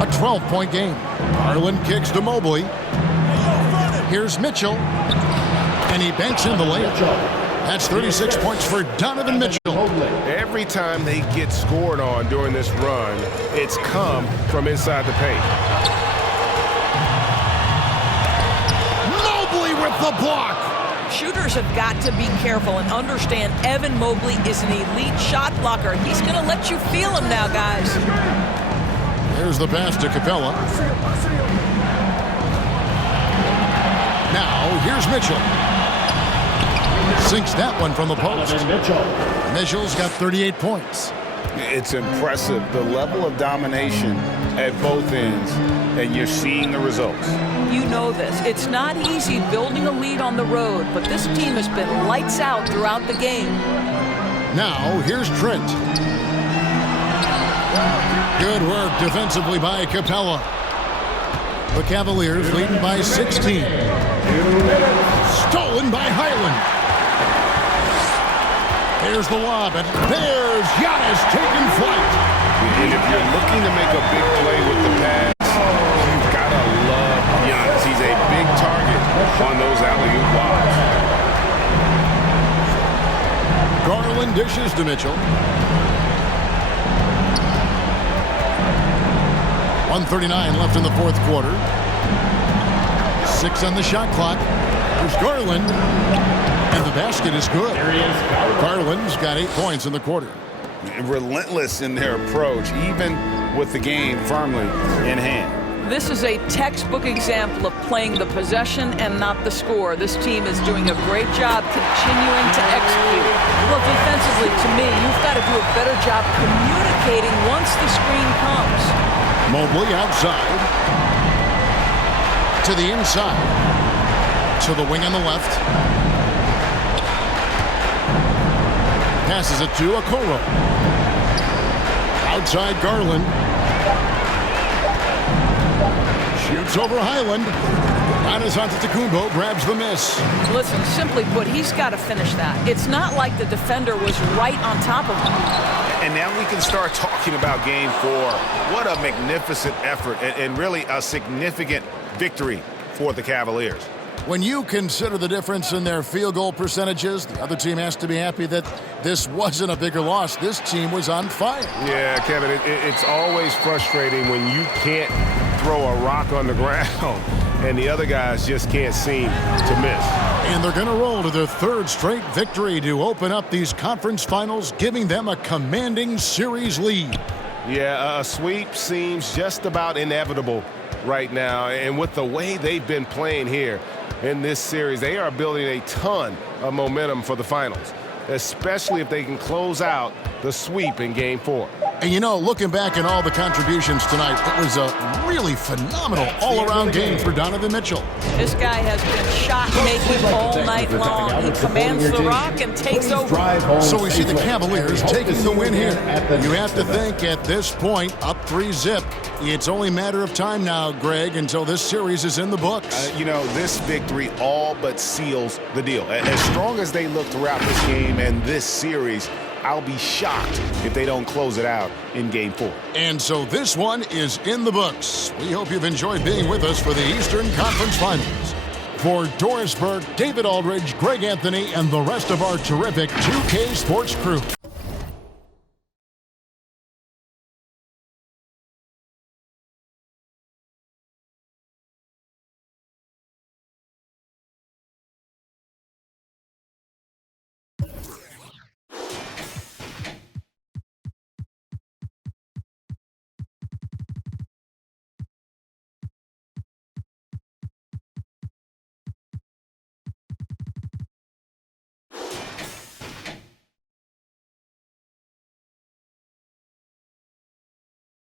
A 12-point game. Garland kicks to Mobley. Here's Mitchell. And he banks in the layup. That's 36 points for Donovan Mitchell. Every time they get scored on during this run, it's come from inside the paint. Mobley with the block. Shooters have got to be careful and understand Evan Mobley is an elite shot blocker. He's going to let you feel him now, guys. There's the pass to Capella. Now, here's Mitchell. Sinks that one from the post. Mitchell's got 38 points. It's impressive, the level of domination at both ends, and you're seeing the results. You know this. It's not easy building a lead on the road, but this team has been lights out throughout the game. Now, here's Trent. Good work defensively by Capella. The Cavaliers leading by 16. Stolen by Highland. There's the lob, and there's Giannis taking flight. And if you're looking to make a big play with the pass, you've got to love Giannis. He's a big target on those alley-oop lobs. Garland dishes to Mitchell. 1:39 left in the fourth quarter. 6 on the shot clock. There's Garland. And the basket is good. Garland's got 8 points in the quarter. Relentless in their approach, even with the game firmly in hand. This is a textbook example of playing the possession and not the score. This team is doing a great job continuing to execute. Well, defensively, to me, you've got to do a better job communicating once the screen comes. Mobley outside. To the inside. To the wing on the left. Passes it to Okoro. Outside Garland. Shoots over Highland. Giannis Antetokounmpo grabs the miss. Listen, simply put, he's got to finish that. It's not like the defender was right on top of him. And now we can start talking about Game 4. What a magnificent effort and really a significant victory for the Cavaliers. When you consider the difference in their field goal percentages, the other team has to be happy that this wasn't a bigger loss. This team was on fire. Yeah, Kevin, it's always frustrating when you can't throw a rock on the ground and the other guys just can't seem to miss. And they're going to roll to their third straight victory to open up these conference finals, giving them a commanding series lead. Yeah, a sweep seems just about inevitable right now. And with the way they've been playing here in this series, they are building a ton of momentum for the finals. especially if they can close out the sweep in Game 4. And you know, looking back at all the contributions tonight, it was a really phenomenal all-around game for Donovan Mitchell. This guy has been shot-making all night long. He commands the rock and takes over. So we see the Cavaliers taking the win here. You have to think at this point, up 3-zip. It's only a matter of time now, Greg, until this series is in the books. You know, this victory all but seals the deal. As strong as they look throughout this game and this series, I'll be shocked if they don't close it out in Game 4. And so this one is in the books. We hope you've enjoyed being with us for the Eastern Conference Finals. For Doris Burke, David Aldridge, Greg Anthony, and the rest of our terrific 2K Sports crew,